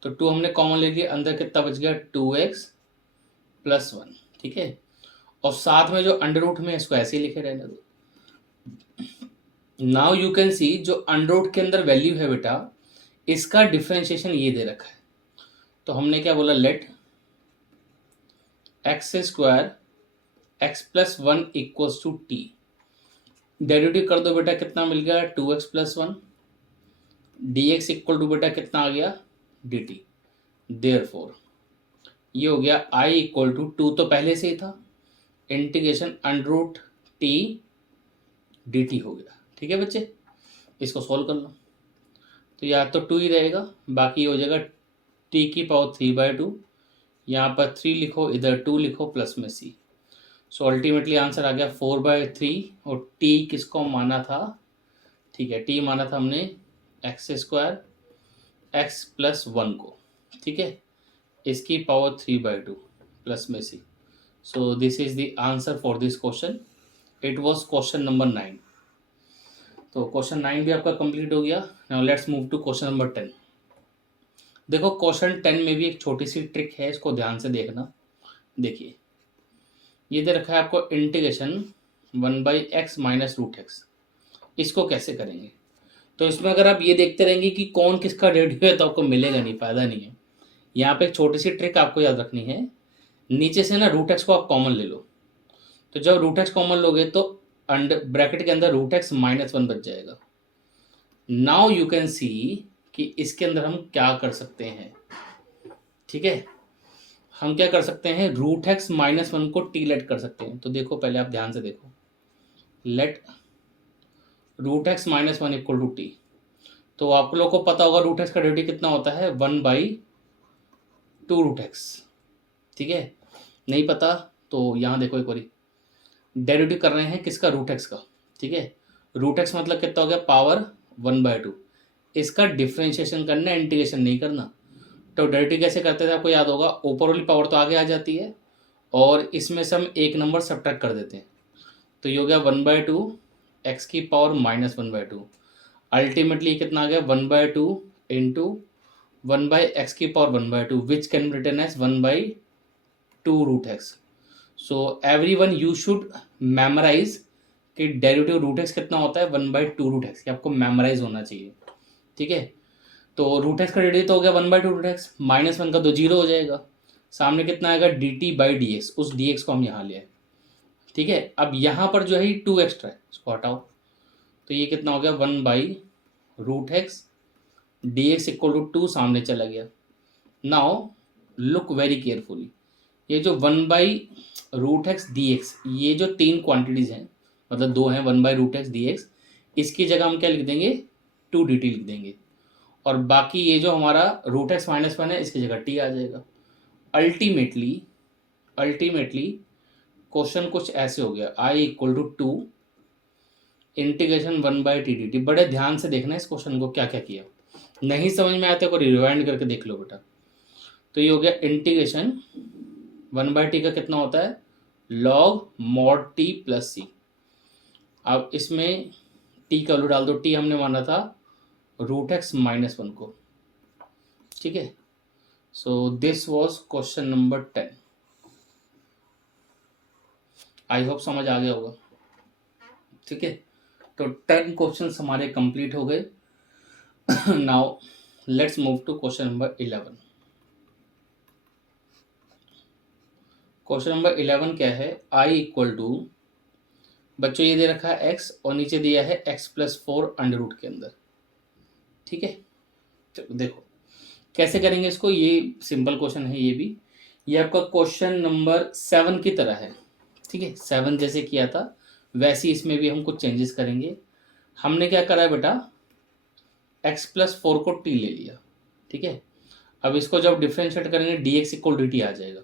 तो 2 हमने कॉमन ले लिया, अंदर कितना बच गया, 2x + 1। ठीक है, और साथ में जो अंडर रूट में, इसको ऐसे ही लिखे रहने दो। नाउ यू कैन सी जो अंडर रूट के अंदर वैल्यू है बेटा, इसका डिफरेंशिएशन ये दे रखा है। तो हमने क्या बोला, late x² x + 1 = t। Derivative कर दो बेटा, कितना मिल गया, 2x + 1। dx = बेटा कितना आ गया, dt। देयरफॉर ये हो गया i = 2 तो पहले से ही था, इंटीग्रेशन √t dt हो गया। ठीक है बच्चे, इसको सॉल्व कर लो। तो या तो 2 ही रहेगा, बाकी हो जाएगा t की पावर 3/2। यहाँ पर 3 लिखो, इधर 2 लिखो, प्लस में c। सो अल्टीमेटली आंसर आ गया 4/3। और t किसको माना था, ठीक है, t माना था हमने x² x + 1 को। ठीक है, इसकी पावर 3/2 प्लस में c। So this is the answer for this question. It was question number 9। तो क्वेश्चन 9 भी आपका कंप्लीट हो गया। Now let's move to question number 10। देखो क्वेश्चन 10 में भी एक छोटी सी ट्रिक है, इसको ध्यान से देखना। देखिए ये दे रखा है आपको इंटीग्रेशन 1/x - √x। इसको कैसे करेंगे, तो इसमें अगर आप ये देखते रहेंगे कि कौन किसका डेरिवेटिव है तो आपको मिलेगा नहीं, फायदा नहीं है। यहाँ पे एक छोटी सी ट्रिक आपको याद रखनी है, नीचे से ना √x को आप कॉमन ले लो। तो जब √x कॉमन लोगे तो अंडर ब्रैकेट के अंदर √x - 1 बच जाएगा। नाउ यू कैन सी कि इसके अंदर हम क्या कर सकते हैं। ठीक है, हम क्या कर सकते हैं, रूट एक्स माइनस वन को टी लेट कर सकते हैं। तो देखो पहले आप ध्यान से देखो, let root x minus one equal to t. तो आप लोग को पता होगा रूट एक्स का डेरिवेटिव कितना होता है, 1/2 रूट एक्स। ठीक है, नहीं पता तो यहाँ देखो एक बारी, डेरिवेटिव कर रहे हैं किसका, रूट एक्स का। ठीक है, रूट एक्स मतलब कितना हो गया, पावर 1/2। इसका डिफ्रेंशिएशन करना है, इंटीग्रेशन नहीं करना। तो डेरिवेटिव कैसे करते थे आपको याद होगा, ऊपर वाली पावर तो आगे आ जाती है और इसमें से हम एक नंबर सब्ट्रैक्ट कर देते हैं। तो ये हो गया 1/2 एक्स की पावर -1/2। अल्टीमेटली कितना आ गया, 1/2 इंटू 1/x की पावर 1/2 which can be written as 1/2 root x. So every one you should memorise कि डेरिवेटिव रूट एक्स कितना होता है, 1/2 रूट एक्स। आपको मेमोराइज होना चाहिए। ठीक है, तो रूट एक्स का डेरिवेटिव तो हो गया 1/2 रूट एक्स, माइनस वन का तो जीरो हो जाएगा। सामने कितना आएगा, D T by D x. उस डी एक्स को हम यहाँ ले आए। ठीक है, अब यहाँ पर जो है 2 एक्स्ट्रा है, इसको हटाओ। तो ये कितना हो गया, 1/√x D x equal to 2 सामने चला गया। नाउ लुक वेरी केयरफुली, ये जो 1/√x डी एक्स, ये जो तीन क्वांटिटीज हैं, मतलब दो हैं, 1/√x डी एक्स, इसकी जगह हम क्या लिख देंगे, 2 dt लिख देंगे। और बाकी ये जो हमारा रूट एक्स माइनस वन है, इसकी जगह टी आ जाएगा। अल्टीमेटली अल्टीमेटली क्वेश्चन कुछ ऐसे हो गया, I equal to 2 integration 1/t dt। बड़े ध्यान से देखना इस क्वेश्चन को, क्या क्या किया। नहीं समझ में आया तो रिवाइंड करके देख लो बेटा। तो ये हो गया इंटीग्रेशन 1/t का कितना होता है, log mod T plus c. अब इसमें टी का वैल्यू डाल दो, टी हमने माना था रूट एक्स माइनस वन को। ठीक है, so this was question number 10। I hope समझ आ गया होगा। ठीक है, तो 10 क्वेश्चन हमारे कंप्लीट हो गए। Now let's move to question number 11। Question number 11 क्या है, आई इक्वल टू, बच्चों ये दे रखा है एक्स और नीचे दिया है x+4 अंडर रूट के अंदर। ठीक है, चलो देखो कैसे करेंगे इसको। ये सिंपल क्वेश्चन है, ये भी, ये आपका क्वेश्चन नंबर 7 की तरह है। ठीक है, 7 जैसे किया था वैसे इसमें भी हम कुछ चेंजेस करेंगे। हमने क्या करा है बेटा, x+4 को t ले लिया। ठीक है, अब इसको जब डिफ्रेंशिएट करेंगे dx इक्वल dt आ जाएगा।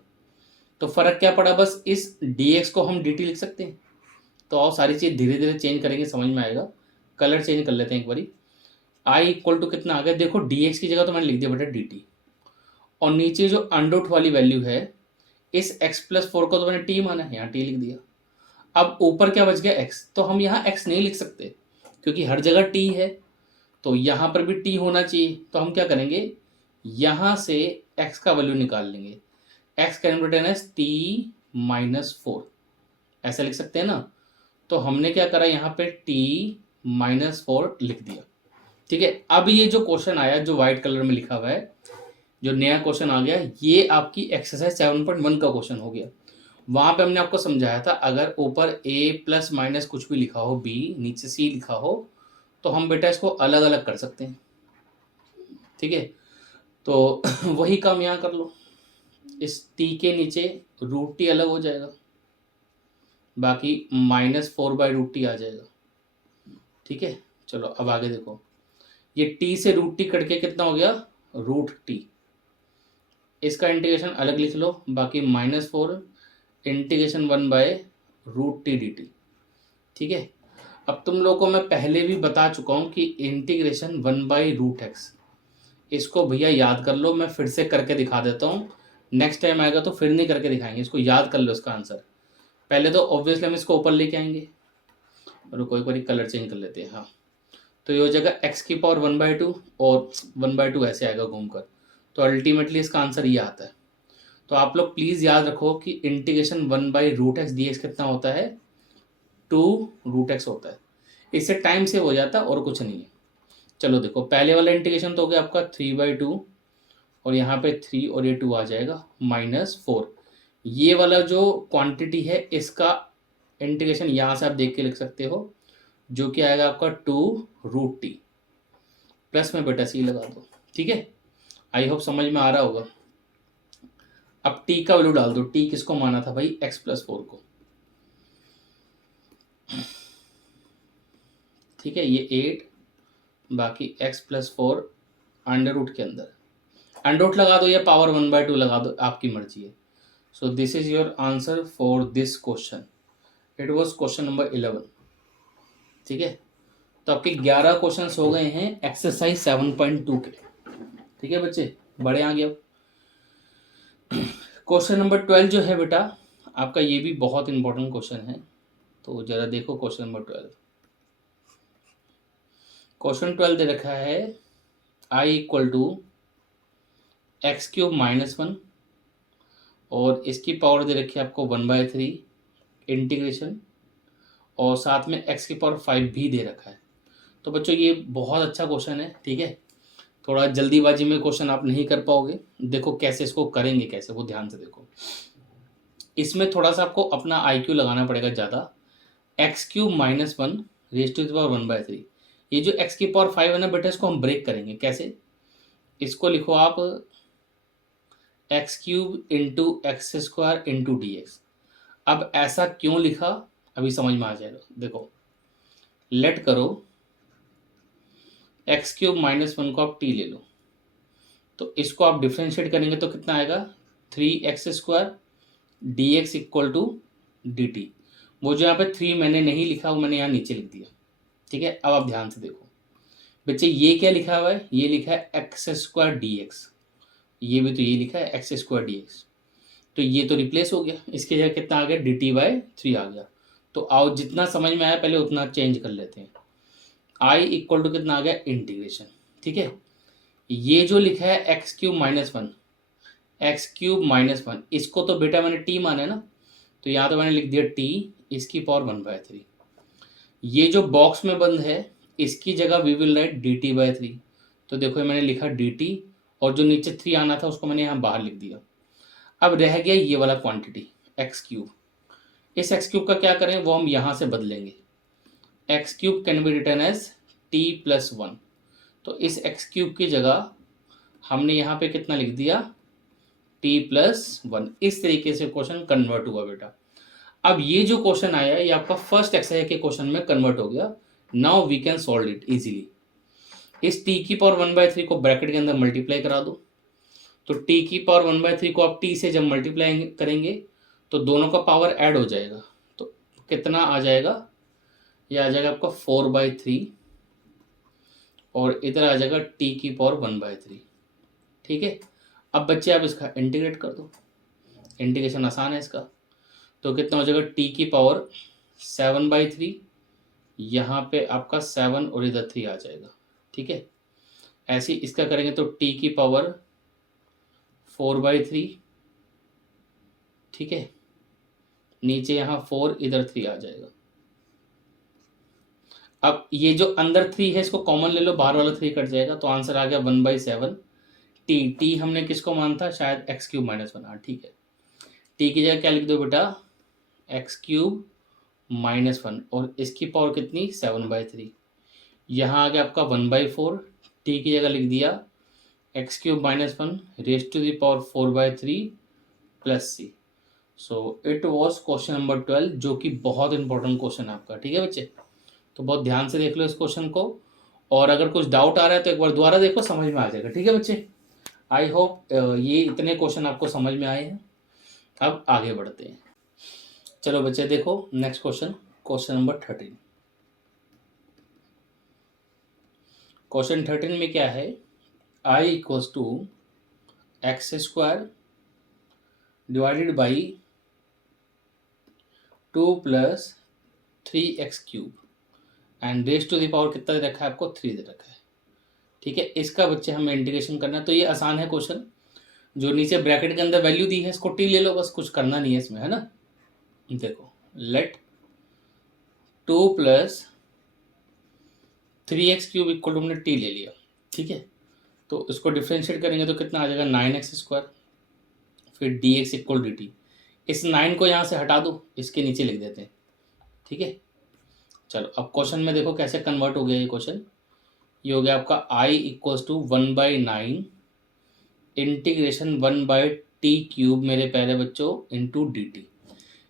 तो फर्क क्या पड़ा, बस इस dx को हम dt लिख सकते हैं। तो आओ सारी चीज धीरे धीरे चेंज करेंगे, समझ में आएगा। कलर चेंज कर लेते हैं एक बारी। i इक्वल टू कितना आ गया, देखो dx की जगह तो मैंने लिख दिया बेटा dt, और नीचे जो अंडर रूट वाली वैल्यू है, इस x+4 को तो मैंने t माना है, यहाँ t लिख दिया। अब ऊपर क्या बच गया, x। तो हम यहाँ x नहीं लिख सकते क्योंकि हर जगह t है, तो यहाँ पर भी t होना चाहिए। तो हम क्या करेंगे, यहाँ से x का वैल्यू निकाल लेंगे। x का रिटर्न है t-4, ऐसा लिख सकते हैं ना। तो हमने क्या करा, यहाँ पे t-4 लिख दिया। ठीक है, अब ये जो क्वेश्चन आया, जो व्हाइट कलर में लिखा हुआ है, जो नया क्वेश्चन आ गया, ये आपकी एक्सरसाइज 7.1 का क्वेश्चन हो गया। वहां पे हमने आपको समझाया था, अगर ऊपर a प्लस माइनस कुछ भी लिखा हो, b नीचे c लिखा हो, तो हम बेटा इसको अलग अलग कर सकते हैं। ठीक है, तो वही काम यहाँ कर लो। इस t के नीचे रूट टी अलग हो जाएगा, बाकी -4/√t आ जाएगा। ठीक है, चलो अब आगे देखो, ये t से रूट टी कट के कितना हो गया, रूट टी। इसका इंटीग्रेशन अलग लिख लो, बाकी -4 इंटीग्रेशन 1/√t dt। ठीक है, अब तुम लोगों को मैं पहले भी बता चुका हूँ कि इंटीग्रेशन 1/√x, इसको भैया याद कर लो। मैं फिर से करके दिखा देता हूँ, नेक्स्ट टाइम आएगा तो फिर नहीं करके दिखाएंगे, इसको याद कर लो इसका आंसर। पहले तो ऑब्वियसली हम इसको ऊपर लेके आएंगे, और कोई कोई कलर चेंज कर लेते हैं। हाँ, तो ये हो जाएगा x की पावर 1/2 और 1/2 ऐसे आएगा घूमकर। तो अल्टीमेटली इसका आंसर ये आता है। तो आप लोग प्लीज़ याद रखो कि इंटीग्रेशन 1/√x dx कितना होता है, 2√x होता है। इससे टाइम सेव हो जाता है और कुछ नहीं है। चलो देखो, पहले वाला इंटीग्रेशन तो हो गया आपका 3/2, और यहाँ पे 3 और ये 2 आ जाएगा -4। ये वाला जो क्वांटिटी है, इसका इंटीग्रेशन यहाँ से आप देख के लिख सकते हो, जो कि आएगा आपका 2√t। प्लस में बेटा सी लगा दो, ठीक है। आई होप समझ में आ रहा होगा। अब टी का वैल्यू डाल दो, टी किसको माना था भाई, x+4 को, ठीक है। ये 8 बाकी x+4 अंडर रूट के अंदर, अंडर रूट लगा दो या पावर 1/2 लगा दो, आपकी मर्जी है। So this is your answer for this question. It was question number 11, ठीक है। तो आपके 11 क्वेश्चन हो गए हैं एक्सरसाइज 7.2 के, ठीक है बच्चे, बड़े आ गए। क्वेश्चन नंबर 12 जो है बेटा आपका, ये भी बहुत इंपॉर्टेंट क्वेश्चन है, तो जरा देखो क्वेश्चन नंबर 12। क्वेश्चन 12 दे रखा है I = x³ - 1 और इसकी पावर दे रखी है आपको 1/3 इंटीग्रेशन, और साथ में x⁵ भी दे रखा है। तो बच्चों ये बहुत अच्छा क्वेश्चन है, ठीक है। थोड़ा जल्दीबाजी में क्वेश्चन आप नहीं कर पाओगे, देखो कैसे इसको करेंगे, कैसे वो ध्यान से देखो। इसमें थोड़ा सा आपको अपना IQ लगाना पड़ेगा ज़्यादा। x³ - 1 ⁻³ 1/3, ये जो x⁵ है ना बेटा, इसको हम ब्रेक करेंगे। कैसे, इसको लिखो आप x³ × x² × dx। अब ऐसा क्यों लिखा, अभी समझ में आ जाएगा। देखो लेट करो x³ - 1 को आप t ले लो, तो इसको आप डिफ्रेंशिएट करेंगे तो कितना आएगा, 3x² dx = dt। वो जो यहाँ पे 3 मैंने नहीं लिखा, वो मैंने यहाँ नीचे लिख दिया, ठीक है। अब आप ध्यान से देखो बच्चे, ये क्या लिखा हुआ है, ये लिखा है x² dx, ये भी तो ये लिखा है x² dx, तो ये तो रिप्लेस हो गया, इसके जगह कितना आ गया, dt/3 आ गया। तो आओ जितना समझ में आया पहले उतना चेंज कर लेते हैं। I = कितना आ गया, इंटीग्रेशन, ठीक है। ये जो लिखा है x³ - 1, x³ - 1, इसको तो बेटा मैंने t माना है ना, तो यहाँ तो मैंने लिख दिया t इसकी पावर 1/3। ये जो बॉक्स में बंद है इसकी जगह वी विल राइट dt/3, तो देखो मैंने लिखा dt, और जो नीचे 3 आना था उसको मैंने यहाँ बाहर लिख दिया। अब रह गया ये वाला क्वांटिटी x³, इस x³ का क्या करें, वो हम यहाँ से बदलेंगे। x³ can be return as t+1, तो इस x³ की जगह हमने यहाँ पे कितना लिख दिया, t+1। इस तरीके से क्वेश्चन कन्वर्ट हुआ बेटा। अब ये जो क्वेश्चन आया ये आपका फर्स्ट एक्सरसाइज के क्वेश्चन में कन्वर्ट हो गया। Now we can solve it easily. इस t⁵ 1/3 को ब्रैकेट के अंदर मल्टीप्लाई करा दो, तो t⁵ 1/3 को आप t से जब मल्टीप्लाई करेंगे तो दोनों का पावर ऐड हो जाएगा, तो कितना आ जाएगा, ये आ जाएगा आपका 4/3 और इधर आ जाएगा t⁵ 1/3, ठीक है। अब बच्चे आप इसका इंटीग्रेट कर दो, इंटीग्रेशन आसान है इसका, तो कितना हो जाएगा, t⁵ 7/3, यहाँ पे आपका 7 और इधर 3 आ जाएगा, ठीक है। ऐसे इसका करेंगे तो t⁵ 4/3, ठीक है, नीचे यहाँ 4 इधर 3 आ जाएगा। अब ये जो अंदर 3 है इसको कॉमन ले लो, बाहर वाला 3 कट जाएगा, तो आंसर आ गया 1/7। t हमने किसको माना था, शायद x³ - 1, हाँ ठीक है। t की जगह क्या लिख दो बेटा, x³ - 1, और इसकी पावर कितनी, 7/3। यहाँ आ गया आपका 1/4, t की जगह लिख दिया x³ - 1 ⁻⁴ 4/3 + c। So it was question number 12, जो कि बहुत इंपॉर्टेंट क्वेश्चन है आपका, ठीक है बच्चे। तो बहुत ध्यान से देख लो इस क्वेश्चन को, और अगर कुछ डाउट आ रहा है तो एक बार दोबारा देखो, समझ में आ जाएगा, ठीक है बच्चे। आई होप ये इतने क्वेश्चन आपको समझ में आए हैं। अब आगे बढ़ते हैं, चलो बच्चे देखो next question, question number 13। Question 13 में क्या है, I = x² divided by 2 + 3x³ and ⁻⁴ कितना दे रखा है आपको, 3 दे रखा है, ठीक है। इसका बच्चे हमें इंटीग्रेशन करना है, तो ये आसान है क्वेश्चन। जो नीचे ब्रैकेट के अंदर वैल्यू दी है इसको t ले लो, बस कुछ करना नहीं है इसमें, है ना। देखो लेट 2 + 3x³ = हमने t ले लिया, ठीक है। तो इसको डिफ्रेंशिएट करेंगे तो कितना आ जाएगा, 9x², फिर dx = dt। इस 9 को यहाँ से हटा दो, इसके नीचे लिख देते हैं, ठीक है। चलो अब क्वेश्चन में देखो कैसे कन्वर्ट हो गया ये क्वेश्चन। ये हो गया आपका आई इक्वल्स टू 1/9 इंटीग्रेशन 1/t³ मेरे प्यारे बच्चों इंटू dt।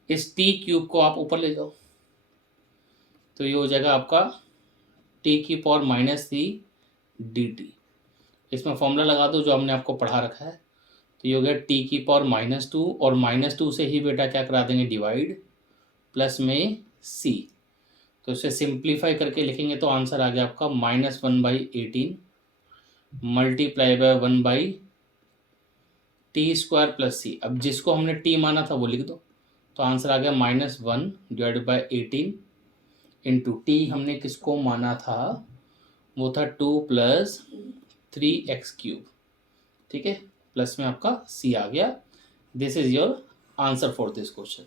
इस t³ को आप ऊपर ले जाओ तो ये हो जाएगा आपका t⁻³ dt। इसमें फॉर्मूला लगा दो जो हमने आपको पढ़ा रखा है, तो ये हो गया t⁻² और -2 से ही बेटा क्या करा देंगे डिवाइड, प्लस में c। तो इसे सिंप्लीफाई करके लिखेंगे तो आंसर आ गया आपका -1/18 multiply by 1/t² plus c। अब जिसको हमने t माना था वो लिख दो, तो आंसर आ गया -1 डिवाइडेड बाय 18 इंटू टी हमने किसको माना था, वो था 2 + 3x³। ठीक है, प्लस में आपका c आ गया। This is your answer for this question.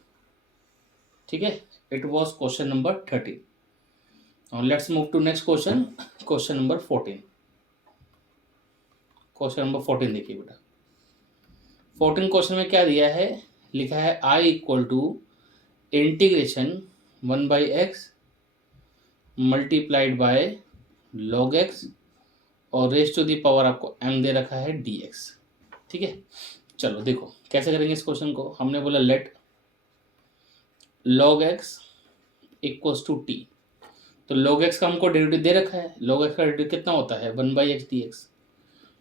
ठीक है, it was question number 13। Now let's move to next question, question number 14। Question number 14 देखिए बेटा। 14 क्वेश्चन में क्या दिया है, लिखा है i equal to integration 1/x multiplied by log x और रेज टू दी पावर आपको m दे रखा है dx। ठीक है, चलो देखो कैसे करेंगे इस क्वेश्चन को। हमने बोला let log x equals to t, तो log x का हमको डेरिवेटिव दे रखा है। log x का डेरिवेटिव कितना होता है 1/x dx।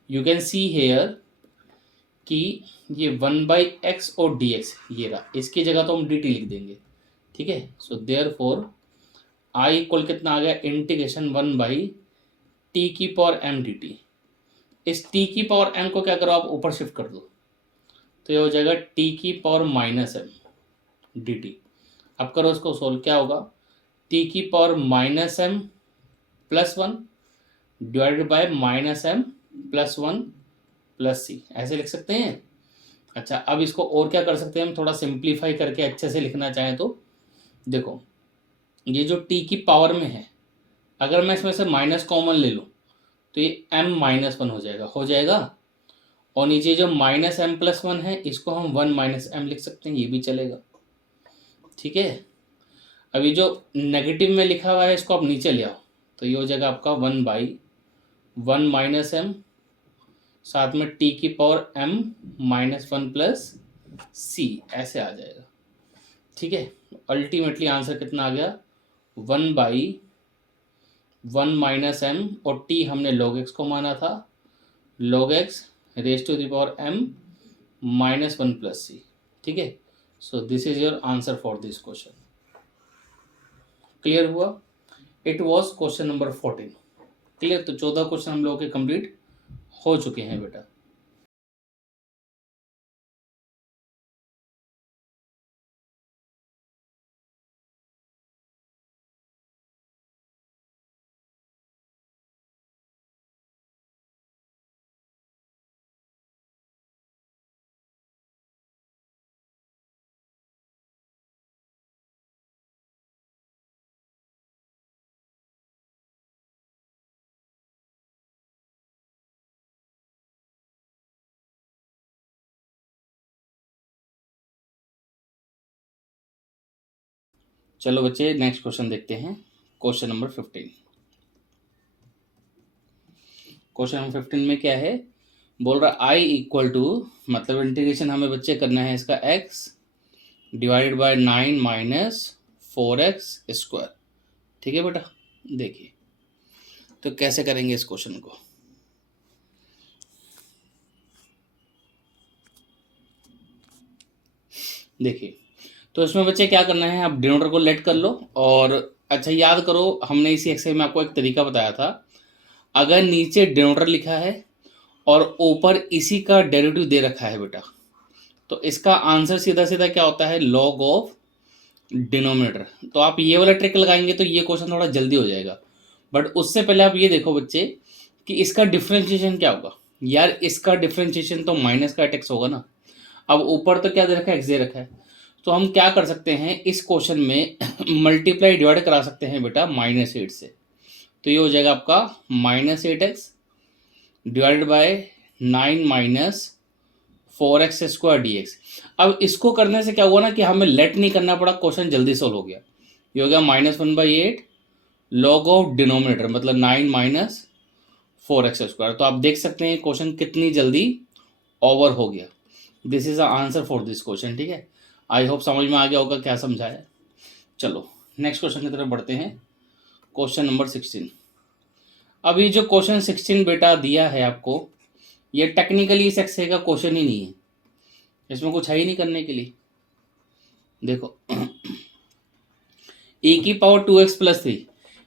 You can see here कि ये 1/x और dx ये रहा, इसकी जगह तो हम dt लिख देंगे। ठीक है, सो देयरफॉर i इक्वल कितना आ गया इंटीग्रेशन 1/t⁻m dt। इस t⁻m को क्या करो आप + शिफ्ट कर दो, तो ये हो जाएगा t⁻−m dt। अब करो इसको सोल्व, क्या होगा t⁻−m + 1 divided by -m + 1 + c, ऐसे लिख सकते हैं। अच्छा, अब इसको और क्या कर सकते हैं हम, थोड़ा सिंप्लीफाई करके अच्छे से लिखना चाहें तो देखो, ये जो t की पावर में है, अगर मैं इसमें से माइनस कॉमन ले लूँ तो ये m-1 हो जाएगा। और नीचे जो -m + 1 है इसको हम 1 - m लिख सकते हैं, ये भी चलेगा। ठीक है, अभी जो नेगेटिव में लिखा हुआ है इसको आप नीचे ले आओ, तो ये हो जाएगा आपका 1/1 - m साथ में t⁻m-1 + c, ऐसे आ जाएगा। ठीक है, अल्टीमेटली आंसर कितना आ गया 1/1 - m और t हमने log x को माना था, log x raise to the power m-1 + c। ठीक है, so this is your answer for this question. Clear हुआ? It was question number 14। Clear, तो 14 क्वेश्चन हम लोगों के कंप्लीट हो चुके हैं बेटा। चलो बच्चे नेक्स्ट क्वेश्चन देखते हैं, क्वेश्चन नंबर 15। क्वेश्चन नंबर 15 में क्या है, बोल रहा i इक्वल टू, मतलब इंटीग्रेशन हमें बच्चे करना है इसका x डिवाइडेड बाय 9 - 4x²। ठीक है बेटा, देखिए तो कैसे करेंगे इस क्वेश्चन को। देखिए, तो इसमें बच्चे क्या करना है, आप डिनोमिनेटर को लेट कर लो। और अच्छा याद करो, हमने इसी एक्सरसाइज में आपको एक तरीका बताया था, अगर नीचे डिनोमिनेटर लिखा है और ऊपर इसी का डेरिवेटिव दे रखा है बेटा, तो इसका आंसर सीधा सीधा क्या होता है log ऑफ डिनोमिनेटर। तो आप ये वाला ट्रिक लगाएंगे तो ये क्वेश्चन थोड़ा जल्दी हो जाएगा। बट उससे पहले आप ये देखो बच्चे कि इसका डिफ्रेंशिएशन क्या होगा। यार इसका डिफ्रेंशिएशन तो माइनस का x होगा ना। अब ऊपर तो क्या दे रखा है, x दे रखा है, तो हम क्या कर सकते हैं इस क्वेश्चन में मल्टीप्लाई डिवाइड करा सकते हैं बेटा -8 से। तो ये हो जाएगा आपका -8x divided by 9 - 4x² dx। अब इसको करने से क्या हुआ ना कि हमें लेट नहीं करना पड़ा, क्वेश्चन जल्दी सोल्व हो गया। ये हो गया -1/8 log ऑफ डिनोमिनेटर मतलब 9 - 4x²। तो आप देख सकते हैं क्वेश्चन कितनी जल्दी ओवर हो गया। This is the answer for this question. ठीक है, आई होप समझ में आ गया होगा क्या समझाया। चलो नेक्स्ट क्वेश्चन की तरफ बढ़ते हैं। Question number 16। अब ये जो क्वेश्चन 16 बेटा दिया है आपको, ये टेक्निकली इस एक्सरसाइज का क्वेश्चन ही नहीं है, इसमें कुछ है ही नहीं करने के लिए। देखो ए की पावर 2x + 3,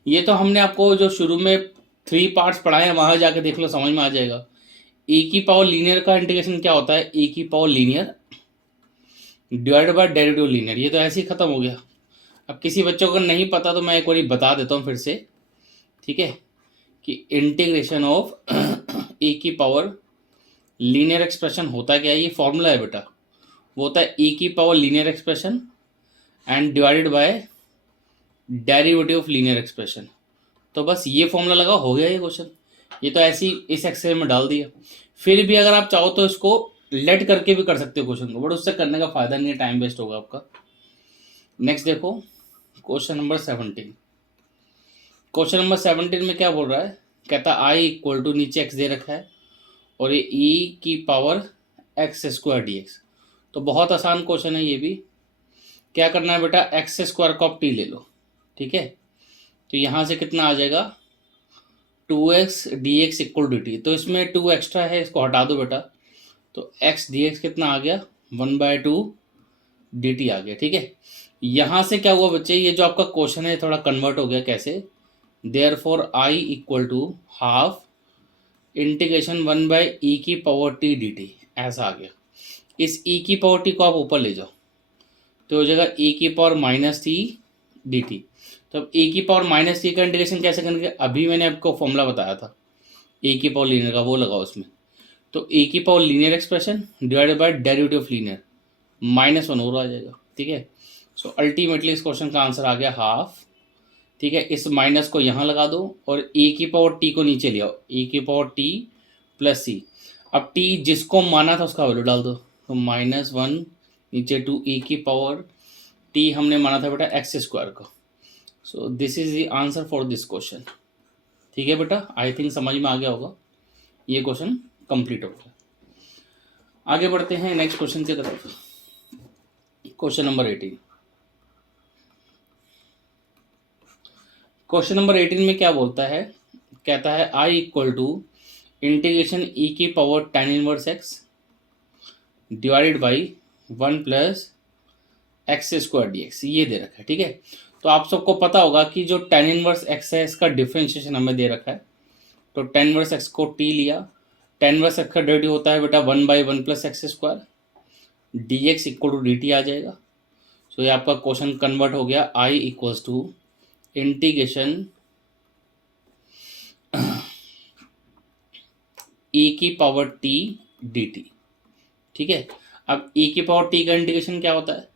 ये तो हमने आपको जो शुरू में 3 पार्ट्स पढ़ाए हैं वहां जाके देख लो, समझ में आ जाएगा। ए की पावर लीनियर का इंटीग्रेशन क्या होता है, ए की power linear divided by derivative linear. ये तो ऐसे ही खत्म हो गया। अब किसी बच्चों को नहीं पता तो मैं एक बार बता देता हूँ फिर से, ठीक है, कि इंटीग्रेशन ऑफ ए की पावर लीनियर एक्सप्रेशन होता क्या है। ये फॉर्मूला है बेटा, वो होता है ए की power linear expression and divided by derivative of linear expression. तो बस ये फॉर्मूला लगा, हो गया ये क्वेश्चन। ये तो ऐसे ही इस एक्सरसाइज में डाल दिया। फिर भी अगर आप चाहो तो इसको लेट करके भी कर सकते हो क्वेश्चन को, बट उससे करने का फायदा नहीं है, टाइम वेस्ट होगा आपका। नेक्स्ट देखो क्वेश्चन नंबर 17। क्वेश्चन नंबर 17 में क्या बोल रहा है, कहता है आई इक्वल टू, नीचे एक्स दे रखा है और ये ई की पावर x² dx। तो बहुत आसान क्वेश्चन है ये भी। क्या करना है बेटा, x² को आप टी ले लो, ठीक है। तो यहाँ से कितना आ जाएगा 2x dx equal to dt। तो इसमें 2 एक्स्ट्रा है, इसको हटा दो बेटा। तो x dx कितना आ गया 1/2 dt आ गया, ठीक है। यहाँ से क्या हुआ बच्चे, ये जो आपका क्वेश्चन है थोड़ा कन्वर्ट हो गया। कैसे, therefore I equal to half integration 1/e की पावर t dt, ऐसा आ गया। इस e की पावर t को आप ऊपर ले जाओ तो हो जाएगा e की पावर -t dt। तो अब e की पावर -t का इंटीग्रेशन कैसे करेंगे, अभी मैंने आपको फॉर्मूला बताया था e की पावर लीनियर का, वो लगाओ उसमें। तो e की power linear expression divided by derivative of linear, -1 और आ जाएगा, ठीक है। सो अल्टीमेटली इस क्वेश्चन का आंसर आ गया हाफ, ठीक है। इस माइनस को यहाँ लगा दो और e की पावर t को नीचे ले आओ, e की पावर t + c। अब t जिसको माना था उसका वैल्यू डाल दो, तो -1 नीचे 2 e की पावर t हमने माना था बेटा x² को। सो this is the answer for this question, ठीक है बेटा। आई थिंक समझ में आ गया होगा, ये क्वेश्चन कंप्लीट हो गया। आगे बढ़ते हैं नेक्स्ट क्वेश्चन की तरफ। Question number 18। क्वेश्चन नंबर 18 में क्या बोलता है, कहता है I equal to integration e की power tan−1x divided by 1 + x² dx, ये दे रखा है, ठीक है। तो आप सबको पता होगा कि जो tan−1x है इसका डिफ्रेंशिएशन हमें दे रखा है। तो tan−1x को t लिया, tan−1x का डेरिवेटिव होता है बेटा 1/1 + x² dx equal to dt आ जाएगा। सो ये आपका क्वेश्चन कन्वर्ट हो गया, I equals to integration e की पावर t dt, ठीक है। अब e की पावर t का इंटीग्रेशन क्या होता है,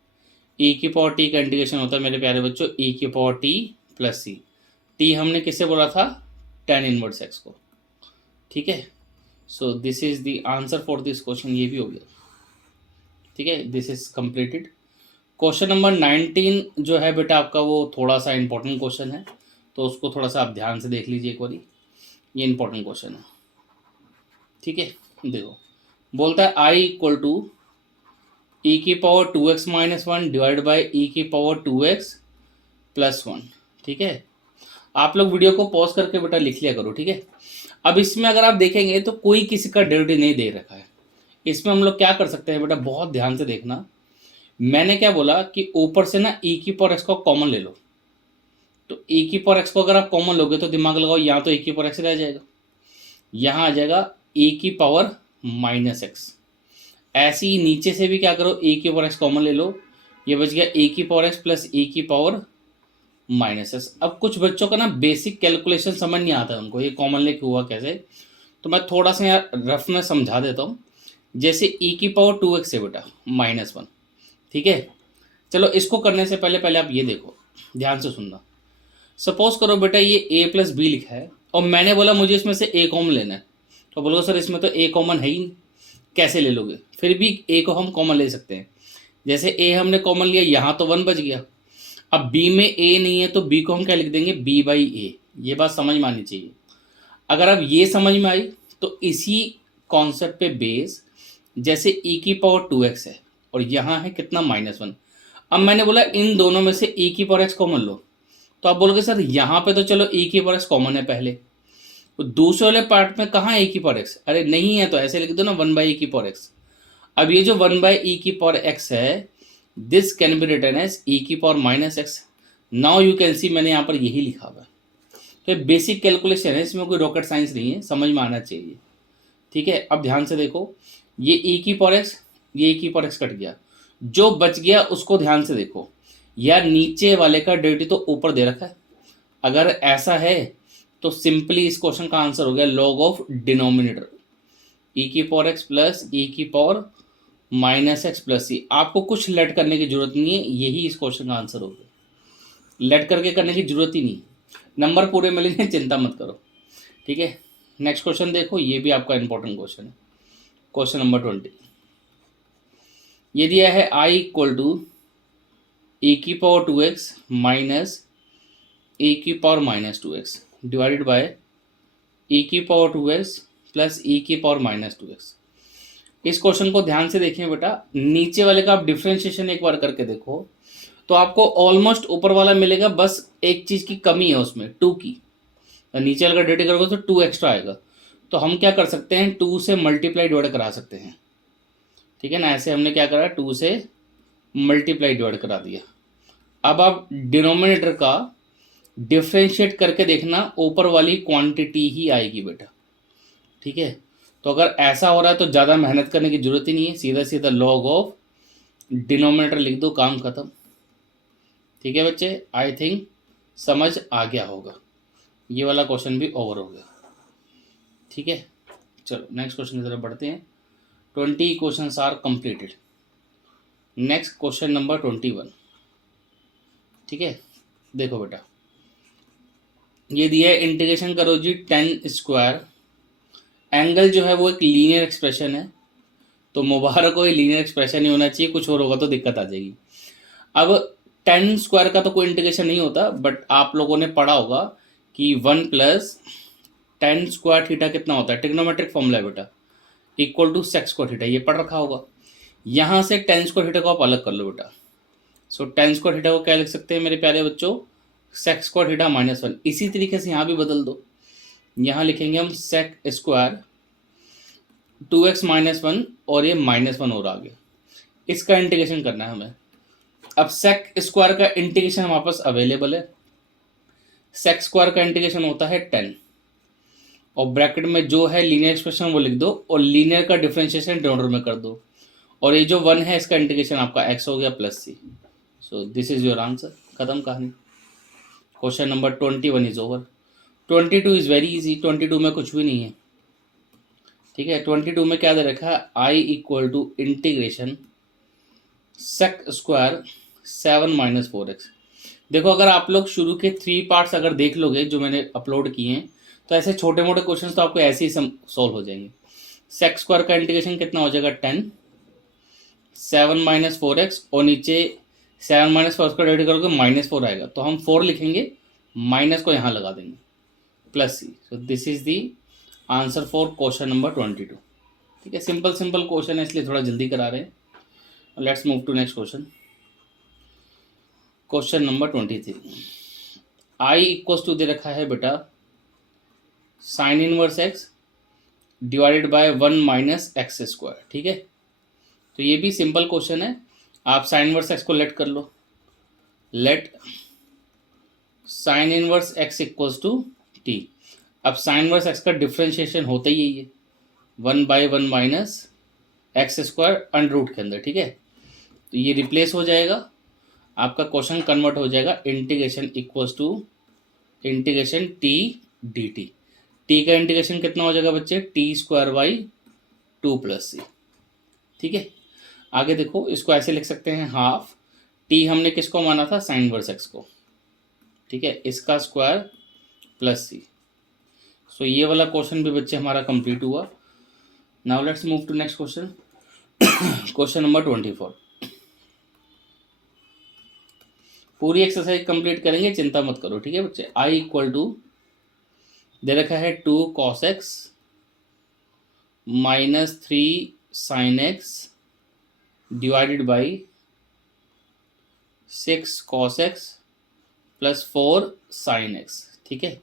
e की पावर t का इंटीग्रेशन होता है मेरे प्यारे बच्चों e की पावर t + c। t हमने किससे बोला था, tan−1x को, ठीक है। So this is the answer for this question, ये भी हो गया, ठीक है। This is completed. Question number 19 जो है बेटा आपका, वो थोड़ा सा इंपॉर्टेंट क्वेश्चन है, तो उसको थोड़ा सा आप ध्यान से देख लीजिए एक बारी। ये इंपॉर्टेंट क्वेश्चन है, ठीक है। देखो बोलता है आई इक्वल टू e की power 2x - 1 divide by e की पावर 2x + 1, ठीक है। आप लोग वीडियो को पॉज करके बेटा लिख लिया करो, ठीक है। अब इसमें अगर आप देखेंगे तो कोई किसी का डेरिवेटिव नहीं दे रखा है। इसमें हम लोग क्या कर सकते हैं बेटा, बहुत ध्यान से देखना। मैंने क्या बोला कि ऊपर से ना e की पावर x को कॉमन ले लो। तो e की पावर x को अगर आप कॉमन लोगे तो दिमाग लगाओ, यहाँ तो e की पावर x रह जाएगा, यहाँ आ जाएगा e की पावर -x। ऐसे ही नीचे से भी क्या करो, e की पावर x कॉमन ले लो, ये बच गया e की पावर x + e की पावर -x। अब कुछ बच्चों का ना बेसिक कैलकुलेशन समझ नहीं आता है उनको, ये कॉमन लेके हुआ कैसे, तो मैं थोड़ा सा यार रफ में समझा देता हूँ। जैसे e की पावर 2x है बेटा -1, ठीक है। चलो इसको करने से पहले पहले आप ये देखो, ध्यान से सुनना। सपोज करो बेटा ये a + b लिखा है और मैंने बोला मुझे इसमें से a कॉमन लेना है, तो बोलोगे सर इसमें तो a कॉमन है ही नहीं, कैसे ले लोगे। फिर भी a को हम कॉमन ले सकते हैं। जैसे a हमने कॉमन लिया, यहाँ तो 1 बच गया। अब b में a नहीं है तो b को हम क्या लिख देंगे, b/a। ये बात समझ में आनी चाहिए। अगर अब ये समझ में आई तो इसी कॉन्सेप्ट पे बेस, जैसे e की पावर 2x है और यहाँ है कितना -1। अब मैंने बोला इन दोनों में से e की पावर x कॉमन लो, तो आप बोलोगे सर यहाँ पे तो चलो e की पावर x कॉमन है पहले, तो दूसरे वाले पार्ट में कहाँ e की पावर x? अरे नहीं है, तो ऐसे लिख दो ना 1/e की पावर x। अब ये जो 1/e की पावर x है, this can be written as e की power -x। Now you can see, मैंने यहाँ पर यही लिखा हुआ है। तो ये बेसिक कैलकुलेशन है, इसमें कोई रॉकेट साइंस नहीं है, समझ में आना चाहिए। ठीक है, अब ध्यान से देखो, ये e की पावर x, ये e की पावर x कट गया, जो बच गया उसको ध्यान से देखो। यार नीचे वाले का डेरिवेटिव तो ऊपर दे रखा है, अगर ऐसा है तो सिंपली इस क्वेश्चन का आंसर हो गया log ऑफ डिनोमिनेटर, e की पावर x प्लस e की पावर -x प्लस c। आपको कुछ लेट करने की जरूरत नहीं है, यही इस क्वेश्चन का आंसर हो गया। लेट करके करने की जरूरत ही नहीं, नंबर पूरे मिलेंगे, चिंता मत करो। ठीक है, नेक्स्ट क्वेश्चन देखो, ये भी आपका इंपॉर्टेंट क्वेश्चन है। क्वेश्चन नंबर 20, ये दिया है i इक्वल टू e की पावर 2x माइनस e की power -2x divided by e की पावर 2x प्लस e की पावर -2x। इस क्वेश्चन को ध्यान से देखें बेटा, नीचे वाले का आप डिफ्रेंशिएशन एक बार करके देखो तो आपको ऑलमोस्ट ऊपर वाला मिलेगा, बस एक चीज की कमी है उसमें, 2 की। तो नीचे वाला का डिवाइड करोगे तो 2 एक्स्ट्रा आएगा, तो हम क्या कर सकते हैं, 2 से मल्टीप्लाई डिवाइड करा सकते हैं। ठीक है ना, ऐसे हमने क्या करा, 2 से मल्टीप्लाई डिवाइड करा दिया। अब आप डिनोमिनेटर का डिफ्रेंशिएट करके देखना, ऊपर वाली क्वांटिटी ही आएगी बेटा। ठीक है, तो अगर ऐसा हो रहा है तो ज़्यादा मेहनत करने की जरूरत ही नहीं है, सीधा सीधा लॉग ऑफ डिनोमिनेटर लिख दो, काम खत्म। ठीक है बच्चे, आई थिंक समझ आ गया होगा, ये वाला क्वेश्चन भी ओवर हो गया। ठीक है, चलो नेक्स्ट क्वेश्चन की तरफ बढ़ते हैं। 20 questions are completed. Next question number 21। ठीक है, देखो बेटा, ये दिया है, इंटीग्रेशन करो जी 10 स्क्वायर। एंगल जो है वो एक लीनियर एक्सप्रेशन है, तो मुबारक हो, ये लीनियर एक्सप्रेशन ही होना चाहिए, कुछ और होगा तो दिक्कत आ जाएगी। अब 10 स्क्वायर का तो कोई इंटीग्रेशन नहीं होता, बट आप लोगों ने पढ़ा होगा कि 1 प्लस 10 स्क्वायर थीटा कितना होता है, ट्रिग्नोमेट्रिक फॉर्मूला है बेटा, equal to sec square theta, ये पढ़ रखा होगा। यहाँ से 10 स्क्वायर थीटा को आप अलग कर लो बेटा। सो 10 स्क्वायर थीटा को क्या लिख सकते हैं मेरे प्यारे बच्चों, सेक स्क्वायर थीटा -1। इसी तरीके से यहाँ भी बदल दो, यहाँ लिखेंगे हम सेक स्क्वायर 2x -1 और ये -1 और आगे, इसका इंटीग्रेशन करना है हमें। अब सेक स्क्वायर का इंटीग्रेशन हमारे पास अवेलेबल है, सेक स्क्वायर का इंटीग्रेशन होता है 10, और ब्रैकेट में जो है लीनियर एक्सप्रेशन वो लिख दो, और लीनियर का डिफरेंशिएशन डिनोमिनेटर में कर दो, और ये जो 1 है इसका इंटीग्रेशन आपका x हो गया plus c। So this is your answer, खत्म कहानी। Question number 21 is over. 22 is very easy, 22 में कुछ भी नहीं है। ठीक है, 22 में क्या दे रखा है, i equal to integration sec square 7 - 4x। देखो, अगर आप लोग शुरू के 3 पार्ट्स अगर देख लोगे जो मैंने अपलोड किए हैं, तो ऐसे छोटे मोटे क्वेश्चंस तो आपको ऐसे ही सॉल्व हो जाएंगे। सेक स्क्वायर का इंटीग्रेशन कितना हो जाएगा, 10 7 - 4x, और नीचे 7 - 4 का डिवाइड करोगे -4 आएगा, तो हम 4 लिखेंगे, माइनस को यहाँ लगा देंगे, plus c। So this is the answer for question number 22। ठीक है, सिंपल सिंपल क्वेश्चन है, इसलिए थोड़ा जल्दी करा रहे हैं। Let's move to next question. Question number 23, i equals to दे रखा है बेटा sine inverse x divided by 1 minus X square. ठीक है, तो ये भी सिंपल क्वेश्चन है, आप साइन इनवर्स x को लेट कर लो, let sine inverse x equals to t। अब साइन इनवर्स x का डिफ्रेंशिएशन होता ही है ये 1/1 minus X square under root के अंदर। ठीक है, तो ये रिप्लेस हो जाएगा, आपका क्वेश्चन कन्वर्ट हो जाएगा integration equals to integration t dt। t का इंटीग्रेशन कितना हो जाएगा बच्चे, t² 2 + c। ठीक है, आगे देखो, इसको ऐसे लिख सकते हैं, हाफ t हमने किसको माना था, साइन इनवर्स x को। ठीक है, इसका स्क्वायर प्लस c। सो ये वाला क्वेश्चन भी बच्चे हमारा कंप्लीट हुआ। Now let's move to next question. Question number 24। पूरी एक्सरसाइज कंप्लीट करेंगे, चिंता मत करो। ठीक है बच्चे, i इक्वल टू दे रखा है 2 cos x minus 3 sin x divided by 6 cos x plus 4 sin x। ठीक है,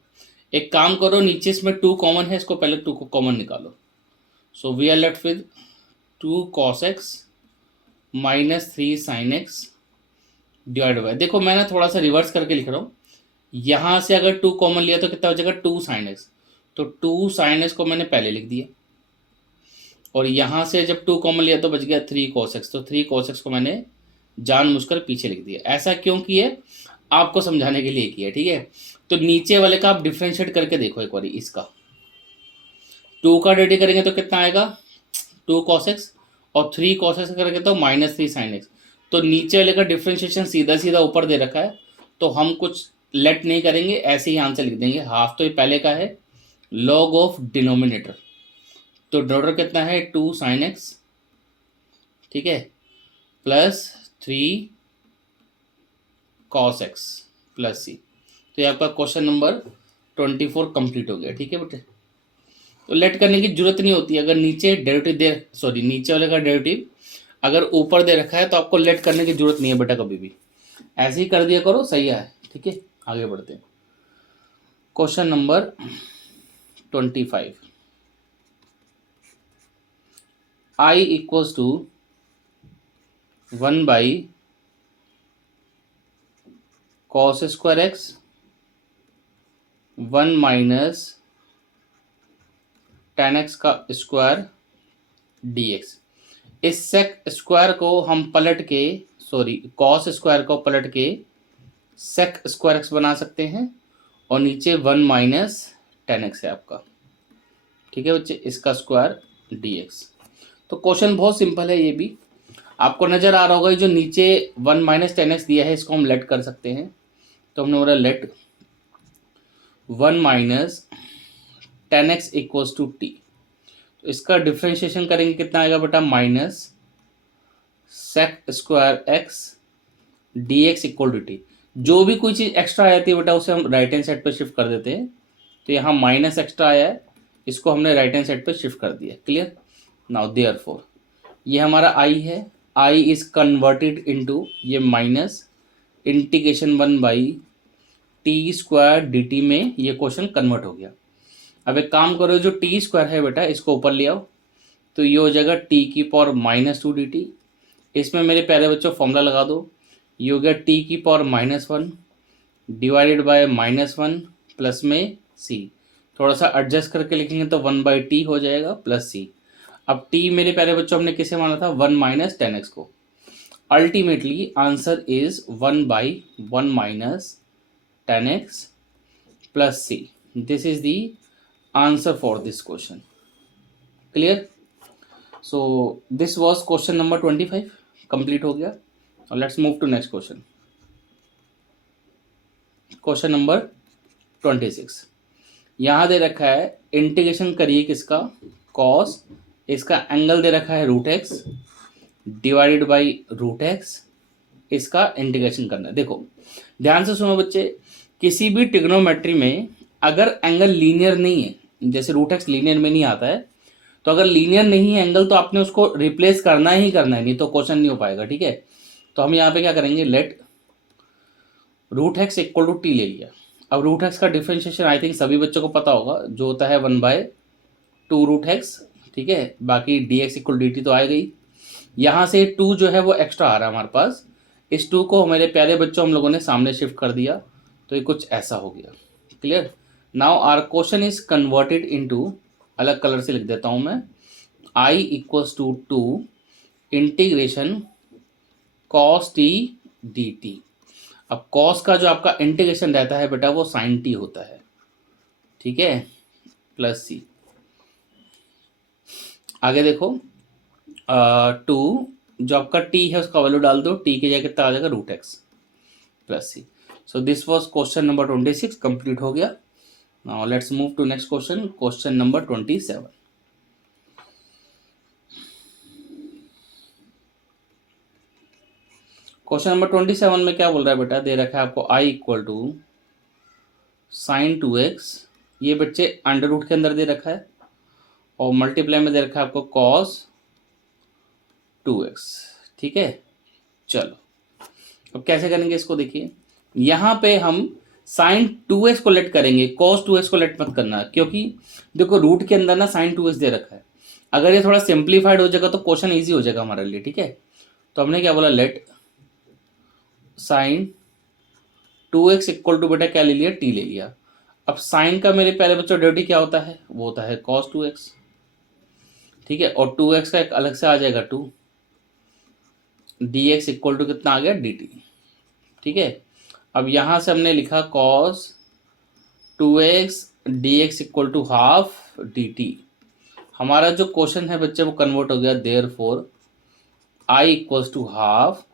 एक काम करो, नीचे इसमें 2 कॉमन है, इसको पहले 2 को कॉमन निकालो। So we are left with 2 cos x minus 3 sin x divide by, देखो मैं ना थोड़ा सा रिवर्स करके लिख रहा हूँ। यहाँ से अगर 2 कॉमन लिया तो कितना हो जाएगा 2 sin x, तो 2 sin x को मैंने पहले लिख दिया, और यहाँ से जब 2 कॉमन लिया तो बच गया 3 cos x, तो 3 cos x को मैंने जानबूझकर पीछे लिख दिया। ऐसा क्यों किया, आपको समझाने के लिए किया। ठीक है, तो नीचे वाले का आप डिफ्रेंशिएट करके देखो एक बार, इसका 2 का डेरिवेटिव करेंगे तो कितना आएगा 2 cos x, और 3 cos x करेंगे तो माइनस 3 sin x। तो नीचे वाले का डिफ्रेंशिएशन सीधा सीधा ऊपर दे रखा है, तो हम कुछ लेट नहीं करेंगे, ऐसे ही आंसर लिख देंगे। हाफ तो ये पहले का है, लॉग ऑफ डिनोमिनेटर, तो डिनोमिनेटर कितना है 2 sin x, ठीक है, plus 3 cos x plus c. तो ये आपका क्वेश्चन नंबर 24 कंप्लीट हो गया। ठीक है बेटे, तो लेट करने की जरूरत नहीं होती। अगर नीचे डेरिवेटिव नीचे वाले का डेरिवेटिव अगर ऊपर दे रखा है तो आपको लेट करने की जरूरत नहीं है बेटा, कभी भी ऐसे ही कर दिया करो, सही है। ठीक है, आगे बढ़ते हैं। Question number 25, I equals to 1 by cos square x 1 minus tan x का स्क्वायर dx। इस सेक स्क्वायर को हम पलट के कॉस स्क्वायर को पलट के सेक स्क्वायर एक्स बना सकते हैं, और नीचे 1 माइनस tan x है आपका। ठीक है बच्चे, इसका स्क्वायर dx। तो क्वेश्चन बहुत सिंपल है, ये भी आपको नजर आ रहा होगा। जो नीचे 1 माइनस tan x दिया है इसको हम लेट कर सकते हैं, तो हमने बोला let 1 minus tan x equals to t. तो इसका डिफ्रेंशिएशन करेंगे, कितना आएगा बेटा minus sec square x d x equal to t. जो भी कोई चीज़ एक्स्ट्रा आ जाती है बेटा उसे हम राइट हैंड साइड पर शिफ्ट कर देते हैं। तो यहाँ माइनस एक्स्ट्रा आया है, इसको हमने राइट हैंड साइड पर शिफ्ट कर दिया। क्लियर, नाउ देयरफॉर ये हमारा आई है, आई इज कन्वर्टेड इनटू ये minus integration 1 by T square d T में ये क्वेश्चन कन्वर्ट हो गया। अब एक काम करो, जो टी स्क्वायर है बेटा इसको ऊपर ले आओ, तो ये हो जाएगा टी की पावर माइनस 2 डी टी। इसमें मेरे प्यारे बच्चों फॉर्मूला लगा दो, ये हो गया टी की पावर -1 डिवाइडेड बाय -1 प्लस में सी। थोड़ा सा एडजस्ट करके लिखेंगे तो 1 बाई टी हो जाएगा प्लस सी। अब टी मेरे प्यारे बच्चों हमने किसे माना था 1 माइनस tan x को। Ultimately answer is 1 by 1 minus tan x plus C. This is the answer for this question. Clear, so this was question number 25 complete हो गया। और let's move to next question. Question number 26, यहाँ दे रखा है integration करिए किसका cos, इसका angle दे रखा है √x डिवाइडेड बाई √x, इसका इंटीग्रेशन करना है। देखो ध्यान से सुनो बच्चे, किसी भी ट्रिग्नोमेट्री में अगर एंगल लीनियर नहीं है, जैसे √x लीनियर में नहीं आता है, तो अगर लीनियर नहीं है एंगल तो आपने उसको रिप्लेस करना ही करना है, नहीं तो क्वेश्चन नहीं हो पाएगा। ठीक है, तो हम यहाँ पे क्या करेंगे, let √x equal to t ले लिया। अब √x का डिफरेंशिएशन आई थिंक सभी बच्चों को पता होगा, जो होता है 1/2√x। ठीक है, बाकी dx इक्वल dt तो आएगा ही। यहाँ से 2 जो है वो एक्स्ट्रा आ रहा है हमारे पास, इस 2 को हमारे प्यारे बच्चों हम लोगों ने सामने शिफ्ट कर दिया, तो ये कुछ ऐसा हो गया। Clear, now our question is converted into, अलग कलर से लिख देता हूँ मैं, i equals to 2 integration cos t dt। अब cos का जो आपका इंटीग्रेशन रहता है बेटा वो sin t होता है। ठीक है, प्लस सी। आगे देखो 2 जो आपका t है उसका वैल्यू डाल दो, t की जगह कितना आ जाएगा √x plus C. So this was question number 26 complete हो गया। Now let's move to next question, question number 27। Question number 27 में क्या बोल रहा है बेटा, दे रखा है आपको i equal to sin 2x, ये बच्चे अंडर रूट के अंदर दे रखा है और मल्टीप्लाई में दे रखा है आपको कॉस 2x। ठीक है, चलो अब कैसे करेंगे इसको देखिए। यहाँ पे हम साइन 2x को लेट करेंगे, कॉस 2x को लेट मत करना, क्योंकि देखो रूट के अंदर ना साइन 2x दे रखा है। अगर ये थोड़ा सिंप्लीफाइड हो जाएगा तो क्वेश्चन ईजी हो जाएगा हमारे लिए। ठीक है, तो हमने क्या बोला, late sign 2x equal to बेटा क्या ले लिया, t ले लिया। अब साइन का मेरे प्यारे बच्चों डेरिवेटिव क्या होता है, वो होता है cos 2x। ठीक है, और 2x का एक अलग से आ जाएगा 2, dx इक्वल टू कितना आ गया, dt। ठीक है, अब यहां से हमने लिखा cos 2x dx equal to half dt। हमारा जो क्वेश्चन है बच्चे वो कन्वर्ट हो गया, therefore I equals to half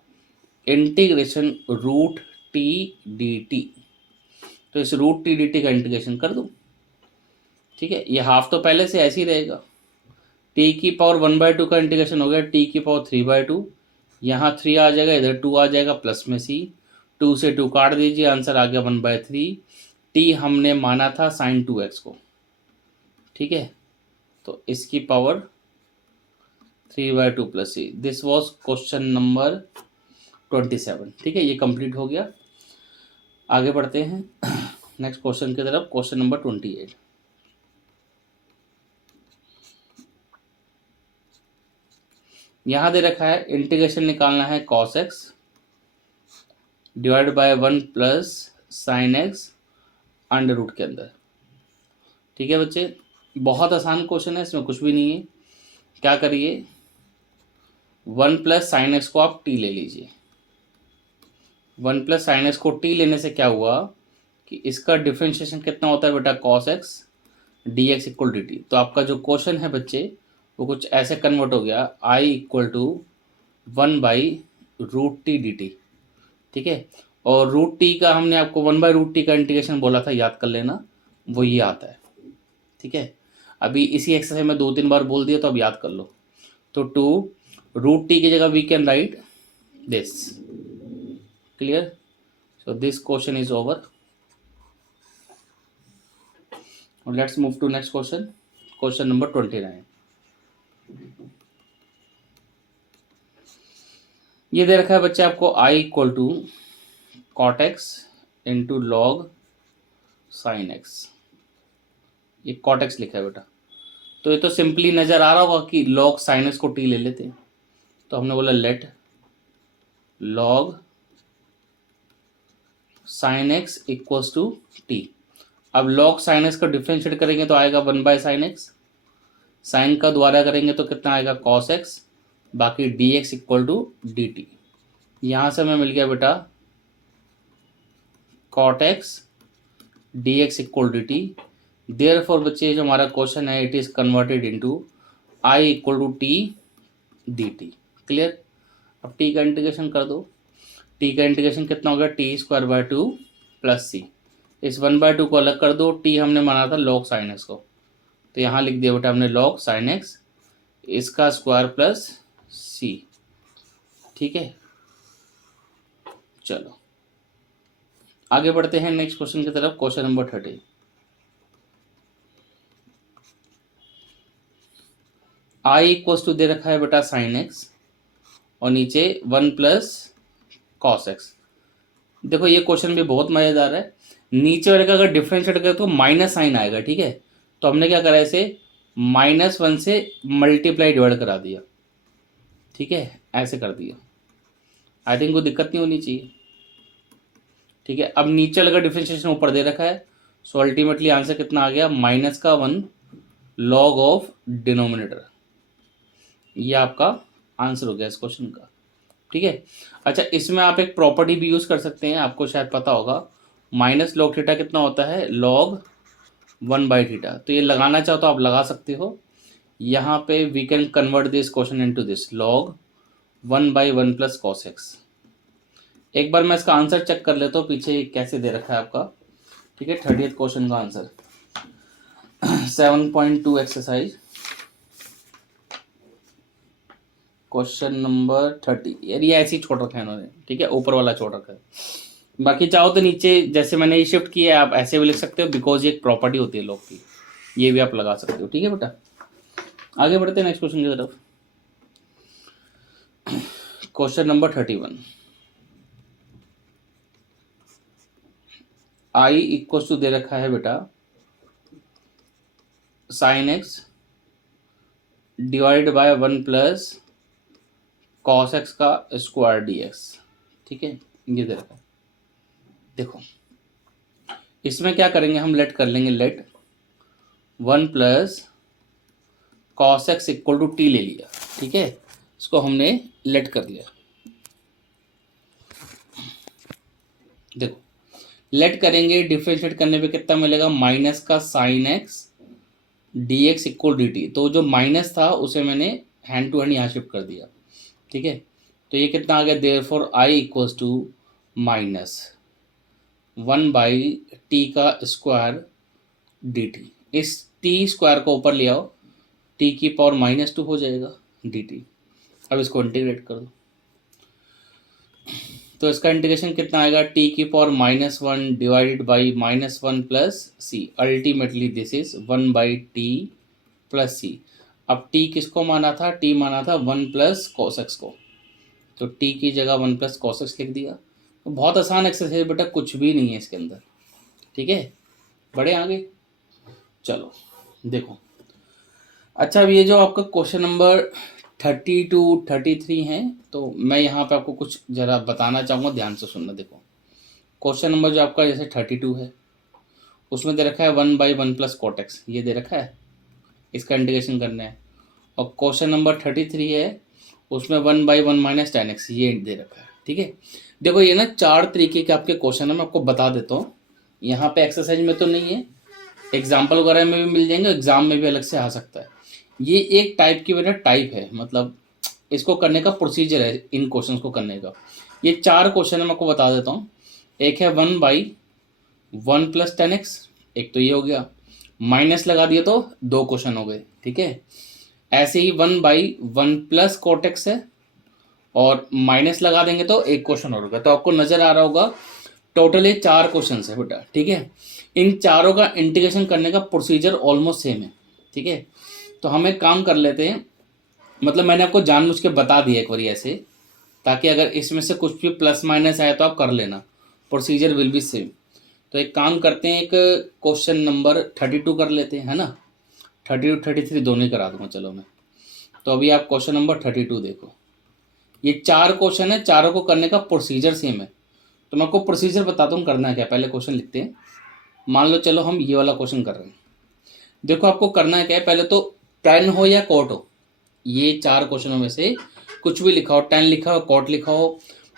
integration root t d t. तो इस रूट टी डी टी का इंटीग्रेशन कर दूं। ठीक है, ये हाफ तो पहले से ऐसे ही रहेगा। टी की पावर 1/2 का इंटीग्रेशन हो गया टी की पावर 3/2। यहाँ 3 आ जाएगा, इधर 2 आ जाएगा, प्लस में सी, 2 से 2 काट दीजिए, आंसर आ गया 1/3। टी हमने माना था साइन 2x को। ठीक है, तो इसकी power 3/2 plus C. This was question number 27। ठीक है, ये कंप्लीट हो गया। आगे बढ़ते हैं नेक्स्ट क्वेश्चन की तरफ, क्वेश्चन नंबर 28। यहां दे रखा है इंटीग्रेशन निकालना है cos x divide by 1 plus sine x under root के अंदर। ठीक है बच्चे, बहुत आसान क्वेश्चन है, इसमें कुछ भी नहीं है। क्या करिए, 1 प्लस साइन एक्स को आप t ले लीजिए। 1 प्लस साइन एक्स को t लेने से क्या हुआ कि इसका डिफरेंशिएशन कितना होता है बेटा, cos x dx equal dt। तो आपका जो क्वेश्चन है बच्चे वो कुछ ऐसे कन्वर्ट हो गया, I इक्वल टू 1/√t/dt। ठीक है, और रूट टी का हमने आपको 1/√t का इंटीग्रेशन बोला था, याद कर लेना, वो ये आता है। ठीक है, अभी इसी एक्सरसाइज में 2-3 बार बोल दिया तो अब याद कर लो। तो 2√t की जगह we can write this. Clear, so this question is over. Let's move to next question, question number 29। ये दे रखा है बच्चे आपको I equal to cot x into log sine x. ये कॉट एक्स लिखा है बेटा, तो ये तो सिंपली नजर आ रहा होगा कि लॉग साइन एक्स को टी ले लेते हैं। तो हमने बोला let log sine x equals to t. अब लॉग साइन एक्स का डिफ्रेंशिएट करेंगे तो आएगा 1/sin x, साइन का द्वारा करेंगे तो कितना आएगा cos x, बाकी dx equal to D t. यहाँ से हमें मिल गया बेटा cot x dx equal d t. Therefore बच्चे जो हमारा क्वेश्चन है it is converted into I equal to t d t. Clear, अब t का इंटीग्रेशन कर दो। t का इंटीग्रेशन कितना हो गया, t²/2 प्लस सी। इस 1/2 को अलग कर दो, t हमने माना था log साइन एक्स को, तो यहाँ लिख दिया बेटा हमने log साइन एक्स, इसका स्क्वायर प्लस सी। ठीक है, चलो आगे बढ़ते हैं नेक्स्ट क्वेश्चन की तरफ, question number 30। I equals to दे रखा है बेटा साइन एक्स और नीचे 1 प्लस कॉस एक्स। देखो ये क्वेश्चन भी बहुत मजेदार है। नीचे वाले का अगर डिफरेंशिएट करें तो माइनस साइन आएगा। ठीक है, तो हमने क्या करा, इसे -1 से मल्टीप्लाई डिवाइड करा दिया। ठीक है, ऐसे कर दिया, आई थिंक कोई दिक्कत नहीं होनी चाहिए। ठीक है, अब नीचे वाले का डिफरेंशिएशन ऊपर दे रखा है, सो अल्टीमेटली आंसर कितना आ गया, -1 लॉग ऑफ डिनोमिनेटर। ये आपका आंसर हो गया इस क्वेश्चन का। ठीक है, अच्छा इसमें आप एक प्रॉपर्टी भी यूज कर सकते हैं, आपको शायद पता होगा, माइनस लॉग थीटा कितना होता है, log 1/θ। तो ये लगाना चाहो तो आप लगा सकते हो। यहाँ पे we can convert this question into this log 1/1 plus cos x. एक बार मैं इसका आंसर चेक कर लेता हूँ पीछे कैसे दे रखा है आपका। ठीक है, 30th क्वेश्चन का आंसर 7.2 एक्सरसाइज क्वेश्चन नंबर 30। यार ये ऐसे ही छोड़ रखा है इन्होंने। ठीक है, ऊपर वाला छोड़ रखा है। बाकी चाहो तो नीचे जैसे मैंने ये शिफ्ट किया है आप ऐसे भी लिख सकते हो, बिकॉज ये एक प्रॉपर्टी होती है लॉग की, ये भी आप लगा सकते हो। ठीक है बेटा, आगे बढ़ते हैं नेक्स्ट क्वेश्चन की तरफ। Question number 31, I equal to दे रखा है बेटा sine x divide by 1 plus cos x का स्क्वायर डी एक्स। ठीक है, ये दे रखा है। देखो इसमें क्या करेंगे हम, लेट कर लेंगे, let 1 plus cos x equal to t ले लिया। ठीक है, इसको हमने लेट कर लिया। देखो लेट करेंगे, डिफरेंशिएट करने पे कितना मिलेगा, माइनस का sine x d x equal d t. तो जो माइनस था उसे मैंने हैंड टू हैंड यहाँ शिफ्ट कर दिया। ठीक है, तो ये कितना आ गया, therefore I equals to minus 1 by t का स्क्वायर डी टी। इस टी स्क्वायर को ऊपर ले आओ, टी की पावर -2 हो जाएगा डी टी। अब इसको इंटीग्रेट कर दो, तो इसका इंटीग्रेशन कितना आएगा, टी की power -1 divided by -1 plus C. Ultimately this is 1 by t plus c. अब टी किसको माना था, टी माना था 1 प्लस cos x को, तो टी की जगह 1 प्लस cos x लिख दिया। तो बहुत आसान एक्सरसाइज बेटा, कुछ भी नहीं है इसके अंदर। ठीक है, बढ़े आगे, चलो देखो। अच्छा, अब ये जो आपका क्वेश्चन नंबर 32 33 हैं, तो मैं यहाँ पे आपको कुछ ज़रा बताना चाहूँगा, ध्यान से सुनना। देखो क्वेश्चन नंबर जो आपका जैसे 32 है उसमें दे रखा है 1 बाई 1 प्लस कॉट एक्स, ये दे रखा है, इसका इंटीग्रेशन करना है। और क्वेश्चन नंबर 33 है उसमें 1 बाई 1 माइनस टेन एक्स, ये दे रखा है। ठीक है, देखो ये ना 4 तरीके के आपके क्वेश्चन है, मैं आपको बता देता हूँ। यहाँ पे एक्सरसाइज में तो नहीं है, एग्जाम्पल वगैरह में भी मिल जाएंगे, एग्जाम में भी अलग से आ सकता है। ये एक टाइप की बेटा टाइप है, मतलब इसको करने का प्रोसीजर है, इन क्वेश्चंस को करने का। ये 4 क्वेश्चन है, मैं आपको बता देता हूँ। एक है 1 बाई 1 प्लस 10x, एक तो ये हो गया, माइनस लगा दिया तो 2 क्वेश्चन हो गए। ठीक है, ऐसे ही 1 बाई 1 प्लस कोटेक्स है, और माइनस लगा देंगे तो एक क्वेश्चन और होगा। तो आपको नजर आ रहा होगा टोटल ये 4 क्वेश्चन है बेटा। ठीक है, इन चारों का इंटीग्रेशन करने का प्रोसीजर ऑलमोस्ट सेम है। ठीक है, तो हम एक काम कर लेते हैं, मतलब मैंने आपको जानबूझ के बता दिया एक बार ऐसे, ताकि अगर इसमें से कुछ भी प्लस माइनस आए तो आप कर लेना, प्रोसीजर विल बी सेम। तो एक काम करते हैं, एक क्वेश्चन नंबर 32 कर लेते हैं, है ना। 32 33 दोनों ही करा दूंगा, चलो मैं। तो अभी आप क्वेश्चन नंबर 32 देखो, ये 4 क्वेश्चन है, चारों को करने का प्रोसीजर सेम है। तो मैं आपको प्रोसीजर बताता हूँ करना है क्या। पहले क्वेश्चन लिखते हैं, मान लो चलो हम ये वाला क्वेश्चन कर रहे हैं। देखो आपको करना है क्या है, पहले तो टेन हो या कॉट हो, ये 4 क्वेश्चनों में से कुछ भी लिखा हो, 10 लिखा हो, कॉट लिखा हो,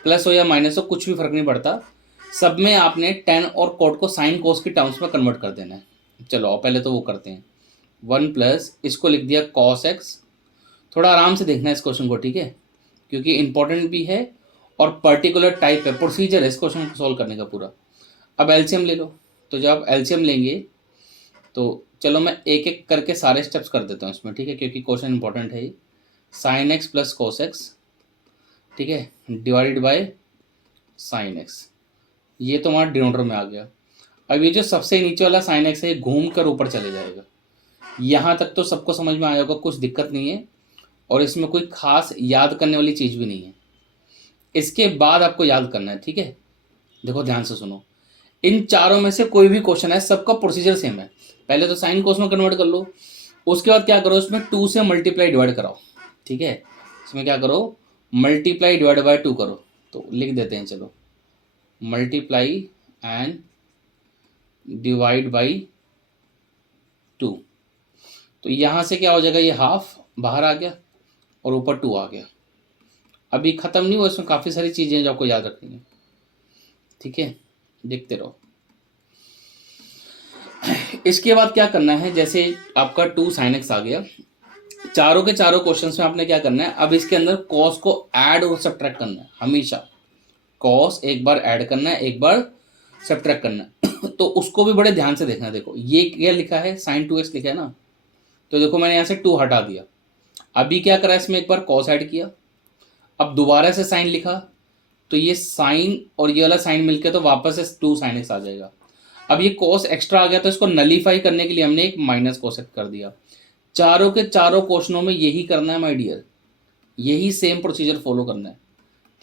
प्लस हो या माइनस हो, कुछ भी फर्क नहीं पड़ता। सब में आपने 10 और कॉट को साइन कोस की टर्म्स में कन्वर्ट कर देना है। चलो पहले तो वो करते हैं। 1 प्लस इसको लिख दिया कॉस एक्स। थोड़ा आराम से देखना है इस क्वेश्चन को, ठीक है, क्योंकि इंपॉर्टेंट भी है और पर्टिकुलर टाइप है, प्रोसीजर है इस क्वेश्चन को सॉल्व करने का पूरा। अब एलसीएम ले लो, तो जब आप एलसीएम लेंगे तो चलो मैं एक एक करके सारे स्टेप्स कर देता हूँ इसमें, ठीक है, क्योंकि क्वेश्चन इंपॉर्टेंट है ये। Sign x plus cos x, ठीक है, डिवाइडेड बाय साइन एक्स, ये तो हमारा डिनोमिनेटर में आ गया। अब ये जो सबसे नीचे वाला साइन एक्स है ये घूम कर ऊपर चले जाएगा। यहाँ तक तो सबको समझ में आया होगा, कुछ दिक्कत नहीं है, और इसमें कोई खास याद करने वाली चीज़ भी नहीं है। इसके बाद आपको याद करना है, ठीक है, देखो ध्यान से सुनो। इन चारों में से कोई भी क्वेश्चन है, सबका प्रोसीजर सेम है। पहले तो साइन कोस में कन्वर्ट कर लो, उसके बाद क्या करो, इसमें 2 से मल्टीप्लाई डिवाइड कराओ। ठीक है, इसमें क्या करो, मल्टीप्लाई डिवाइड बाय 2 करो। तो लिख देते हैं, चलो, मल्टीप्लाई एंड डिवाइड बाई 2। तो यहाँ से क्या हो जाएगा, ये हाफ बाहर आ गया और ऊपर 2 आ गया। अभी ख़त्म नहीं हुआ, इसमें काफ़ी सारी चीज़ें हैं जो आपको याद रखनी है। ठीक है, देखते रहो। इसके बाद क्या करना है, जैसे आपका 2 sin x आ गया, चारों के चारों क्वेश्चंस में आपने क्या करना है, अब इसके अंदर cos को ऐड और सब्ट्रैक्ट करना है। हमेशा cos एक बार ऐड करना है, एक बार सब्ट्रैक्ट करना है। तो उसको भी बड़े ध्यान से देखना। देखो ये क्या लिखा है, sin 2x लिखा है ना, तो देखो मैंने यहाँ से 2 हटा दिया। अभी क्या करा, इसमें एक बार cos ऐड किया, अब दोबारा से साइन लिखा तो ये साइन और ये वाला साइन मिलके तो वापस से 2 sin x आ जाएगा। अब ये cos एक्स्ट्रा आ गया तो इसको नलीफाई करने के लिए हमने एक माइनस cos x कर दिया। चारों के चारों क्वेश्चनों में यही करना है माय डियर, यही सेम प्रोसीजर फॉलो करना है,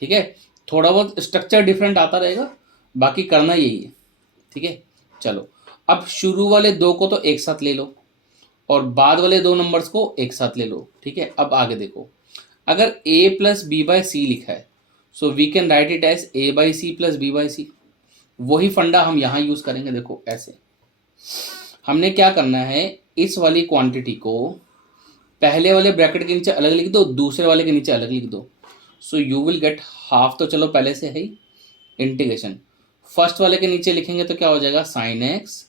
ठीक है। थोड़ा बहुत स्ट्रक्चर डिफरेंट आता रहेगा, बाकी करना यही है, ठीक है। चलो अब शुरू वाले दो को तो एक साथ ले लो और बाद वाले दो नंबर्स को एक साथ ले लो, ठीक है। अब आगे देखो, अगर a plus b by c लिखा है so we can write it as a by c plus b by c. वही फंडा हम यहाँ यूज करेंगे। देखो ऐसे हमने क्या करना है, इस वाली क्वांटिटी को पहले वाले ब्रैकेट के नीचे अलग लिख दो, दूसरे वाले के नीचे अलग लिख दो। So you will get half, तो चलो पहले से है इंटीग्रेशन। फर्स्ट वाले के नीचे लिखेंगे तो क्या हो जाएगा, sine x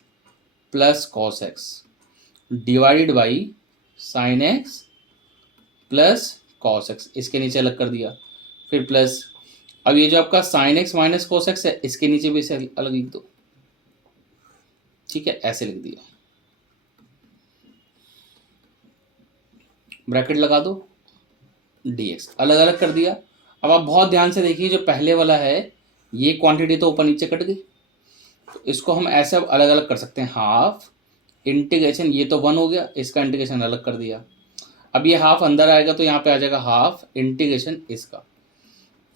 plus cos x divided by sine x plus cos x, इसके नीचे अलग कर दिया, फिर प्लस। अब ये जो आपका sine x minus cos x है, इसके नीचे भी इसे अलग लिख दो, ठीक है, ऐसे लिख दिया, ब्रैकेट लगा दो, dx अलग अलग कर दिया। अब आप बहुत ध्यान से देखिए, जो पहले वाला है ये क्वांटिटी तो ऊपर नीचे कट गई, तो इसको हम ऐसे अब अलग अलग कर सकते हैं। हाफ इंटीग्रेशन, ये तो 1 हो गया, इसका इंटीग्रेशन अलग कर दिया। अब ये हाफ अंदर आएगा तो यहाँ पे आ जाएगा हाफ इंटीग्रेशन इसका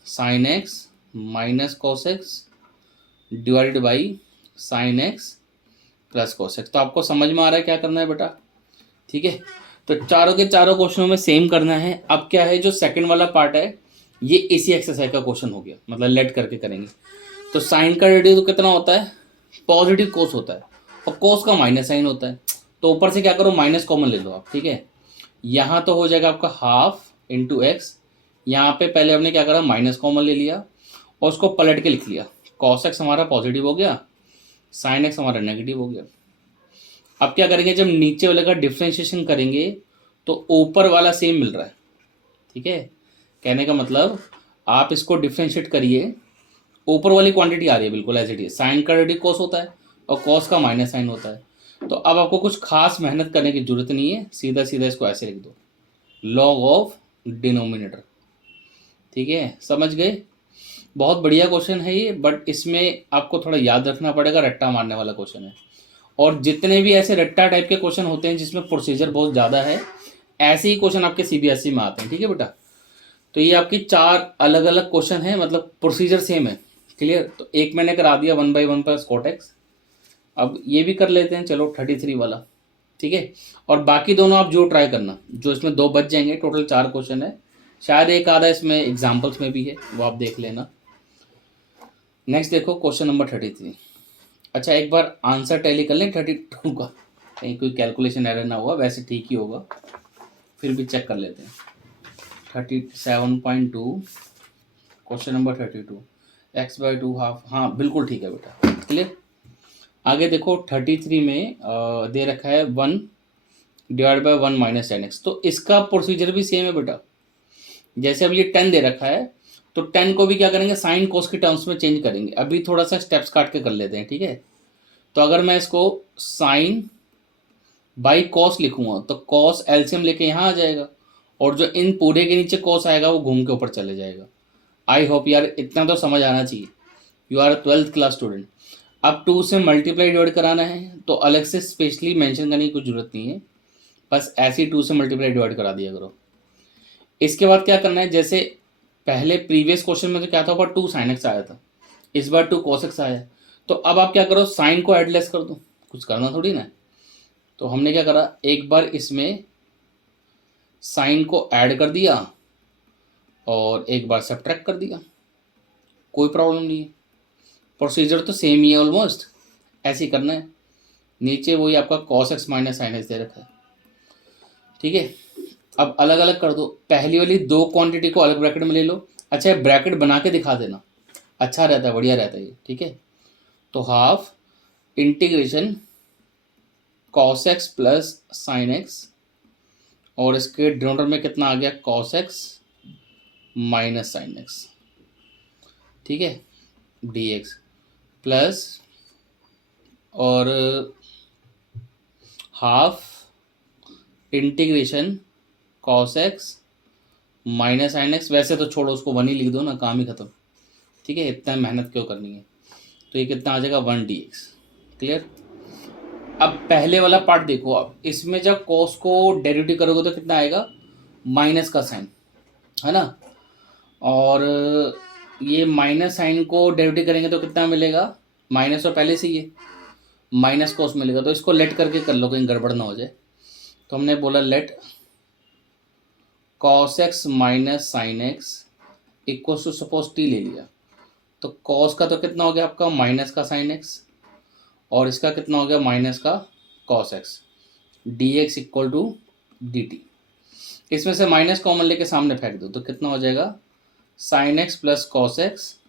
sine x minus cos x divided by sine x plus cos x. तो आपको समझ में आ रहा है क्या करना है बेटा, ठीक है। तो चारों के चारों क्वेश्चनों में सेम करना है। अब क्या है, जो सेकंड वाला पार्ट है ये इसी एक्सरसाइज का क्वेश्चन हो गया, मतलब लेट करके करेंगे। तो साइन का रेडियो तो कितना होता है, पॉजिटिव कोस होता है और कोस का माइनस साइन होता है। तो ऊपर से क्या करो, माइनस कॉमन ले लो आप, ठीक है। यहाँ तो हो जाएगा आपका हाफ इंटू एक्स, यहाँ पे पहले हमने क्या करा, माइनस कॉमन ले लिया और उसको पलट के लिख लिया। कॉस एक्स हमारा पॉजिटिव हो गया, साइन एक्स हमारा नेगेटिव हो गया। अब क्या करेंगे, जब नीचे वाले का डिफ्रेंशिएशन करेंगे तो ऊपर वाला सेम मिल रहा है, ठीक है। कहने का मतलब आप इसको डिफ्रेंशिएट करिए, ऊपर वाली क्वांटिटी आ रही है बिल्कुल एज इट इज। साइन का रेडियो कॉस होता है और कॉस का माइनस साइन होता है। तो अब आपको कुछ खास मेहनत करने की जरूरत नहीं है, सीधा सीधा इसको ऐसे लिख दो, लॉग ऑफ डिनोमिनेटर, ठीक है, समझ गए। बहुत बढ़िया क्वेश्चन है ये, बट इसमें आपको थोड़ा याद रखना पड़ेगा, रट्टा मारने वाला क्वेश्चन है। और जितने भी ऐसे रट्टा टाइप के क्वेश्चन होते हैं जिसमें प्रोसीजर बहुत ज़्यादा है, ऐसे ही क्वेश्चन आपके सीबीएसई में आते हैं, ठीक है बेटा। तो ये आपकी 4 अलग अलग क्वेश्चन है, मतलब प्रोसीजर सेम है, क्लियर। तो एक मैंने करा दिया 1/1 प्लस कॉट एक्स। अब ये भी कर लेते हैं, चलो 33 वाला, ठीक है। और बाकी दोनों आप जो ट्राई करना, जो इसमें 2 बच जाएंगे, टोटल 4 क्वेश्चन है, शायद एक आधा इसमें एग्जाम्पल्स में भी है, वो आप देख लेना। नेक्स्ट देखो क्वेश्चन नंबर 33। अच्छा एक बार आंसर टैली कर लें 32 का, कहीं कोई कैलकुलेशन एरर ना हुआ, वैसे ठीक ही होगा, फिर भी चेक कर लेते हैं। 37.2 क्वेश्चन नंबर 32 x/2 हाफ, हाँ बिल्कुल ठीक है बेटा, क्लियर। आगे देखो 33 में दे रखा है 1 डिवाइड बाई 1 माइनस 10x। तो इसका प्रोसीजर भी सेम है बेटा। जैसे अब ये 10 दे रखा है तो 10 को भी क्या करेंगे, साइन कोस के टर्म्स में चेंज करेंगे। अभी थोड़ा सा स्टेप्स काट के कर लेते हैं, ठीक है। तो अगर मैं इसको साइन बाई कॉस लिखूंगा तो कॉस एलसीएम लेके यहाँ आ जाएगा और जो इन पूरे के नीचे कॉस आएगा वो घूम के ऊपर चले जाएगा। आई होप यार इतना तो समझ आना चाहिए, you are 12th class student. अब 2 से मल्टीप्लाई डिवाइड कराना है तो अलग से स्पेशली मेंशन करने की कुछ जरूरत नहीं है, बस ऐसे ही 2 से मल्टीप्लाई डिवाइड करा दिया करो। इसके बाद क्या करना है, जैसे पहले प्रीवियस क्वेश्चन में तो क्या था, ऊपर 2 sin x आया था, इस बार 2 cos x आया। तो अब आप क्या करो, साइन को ऐड लेस कर दो, कुछ करना थोड़ी ना। तो हमने क्या करा, एक बार इसमें साइन को ऐड कर दिया और एक बार सब्ट्रैक्ट कर दिया, कोई प्रॉब्लम नहीं है, प्रोसीजर तो सेम ही है ऑलमोस्ट, ऐसे ही करना है। नीचे वही आपका cos x minus sine x दे रखा है, ठीक है। अब अलग अलग कर दो, पहली वाली 2 क्वांटिटी को अलग ब्रैकेट में ले लो। अच्छा है ब्रैकेट बना के दिखा देना, अच्छा रहता है, बढ़िया रहता है ये, ठीक है। तो half integration cos x plus sine x और इसके डिनोमिनेटर में कितना आ गया, cos x minus sine x, ठीक है, dx प्लस और half integration cos x minus sine x. वैसे तो छोड़ो, उसको 1 ही लिख दो ना, काम ही खत्म, ठीक है, इतना मेहनत क्यों करनी है। तो ये कितना आ जाएगा 1 dx। क्लियर। अब पहले वाला पार्ट देखो, आप इसमें जब कॉस को डेरिवेटिव करोगे तो कितना आएगा, माइनस का साइन, है ना। और ये माइनस साइन को डेरिवेटिव करेंगे तो कितना मिलेगा, माइनस तो पहले से ही है, माइनस कॉस मिलेगा। तो इसको लेट करके कर लो, कहीं गड़बड़ ना हो जाए। तो हमने बोला let cos x minus sine x equal to, suppose t ले लिया, तो कॉस का तो कितना हो गया आपका, माइनस का साइन एक्स, और इसका कितना हो गया, माइनस का cos x, d x equal to D t. इसमें से माइनस कॉमन लेके सामने फेंक दो तो कितना हो जाएगा, sine x plus cos x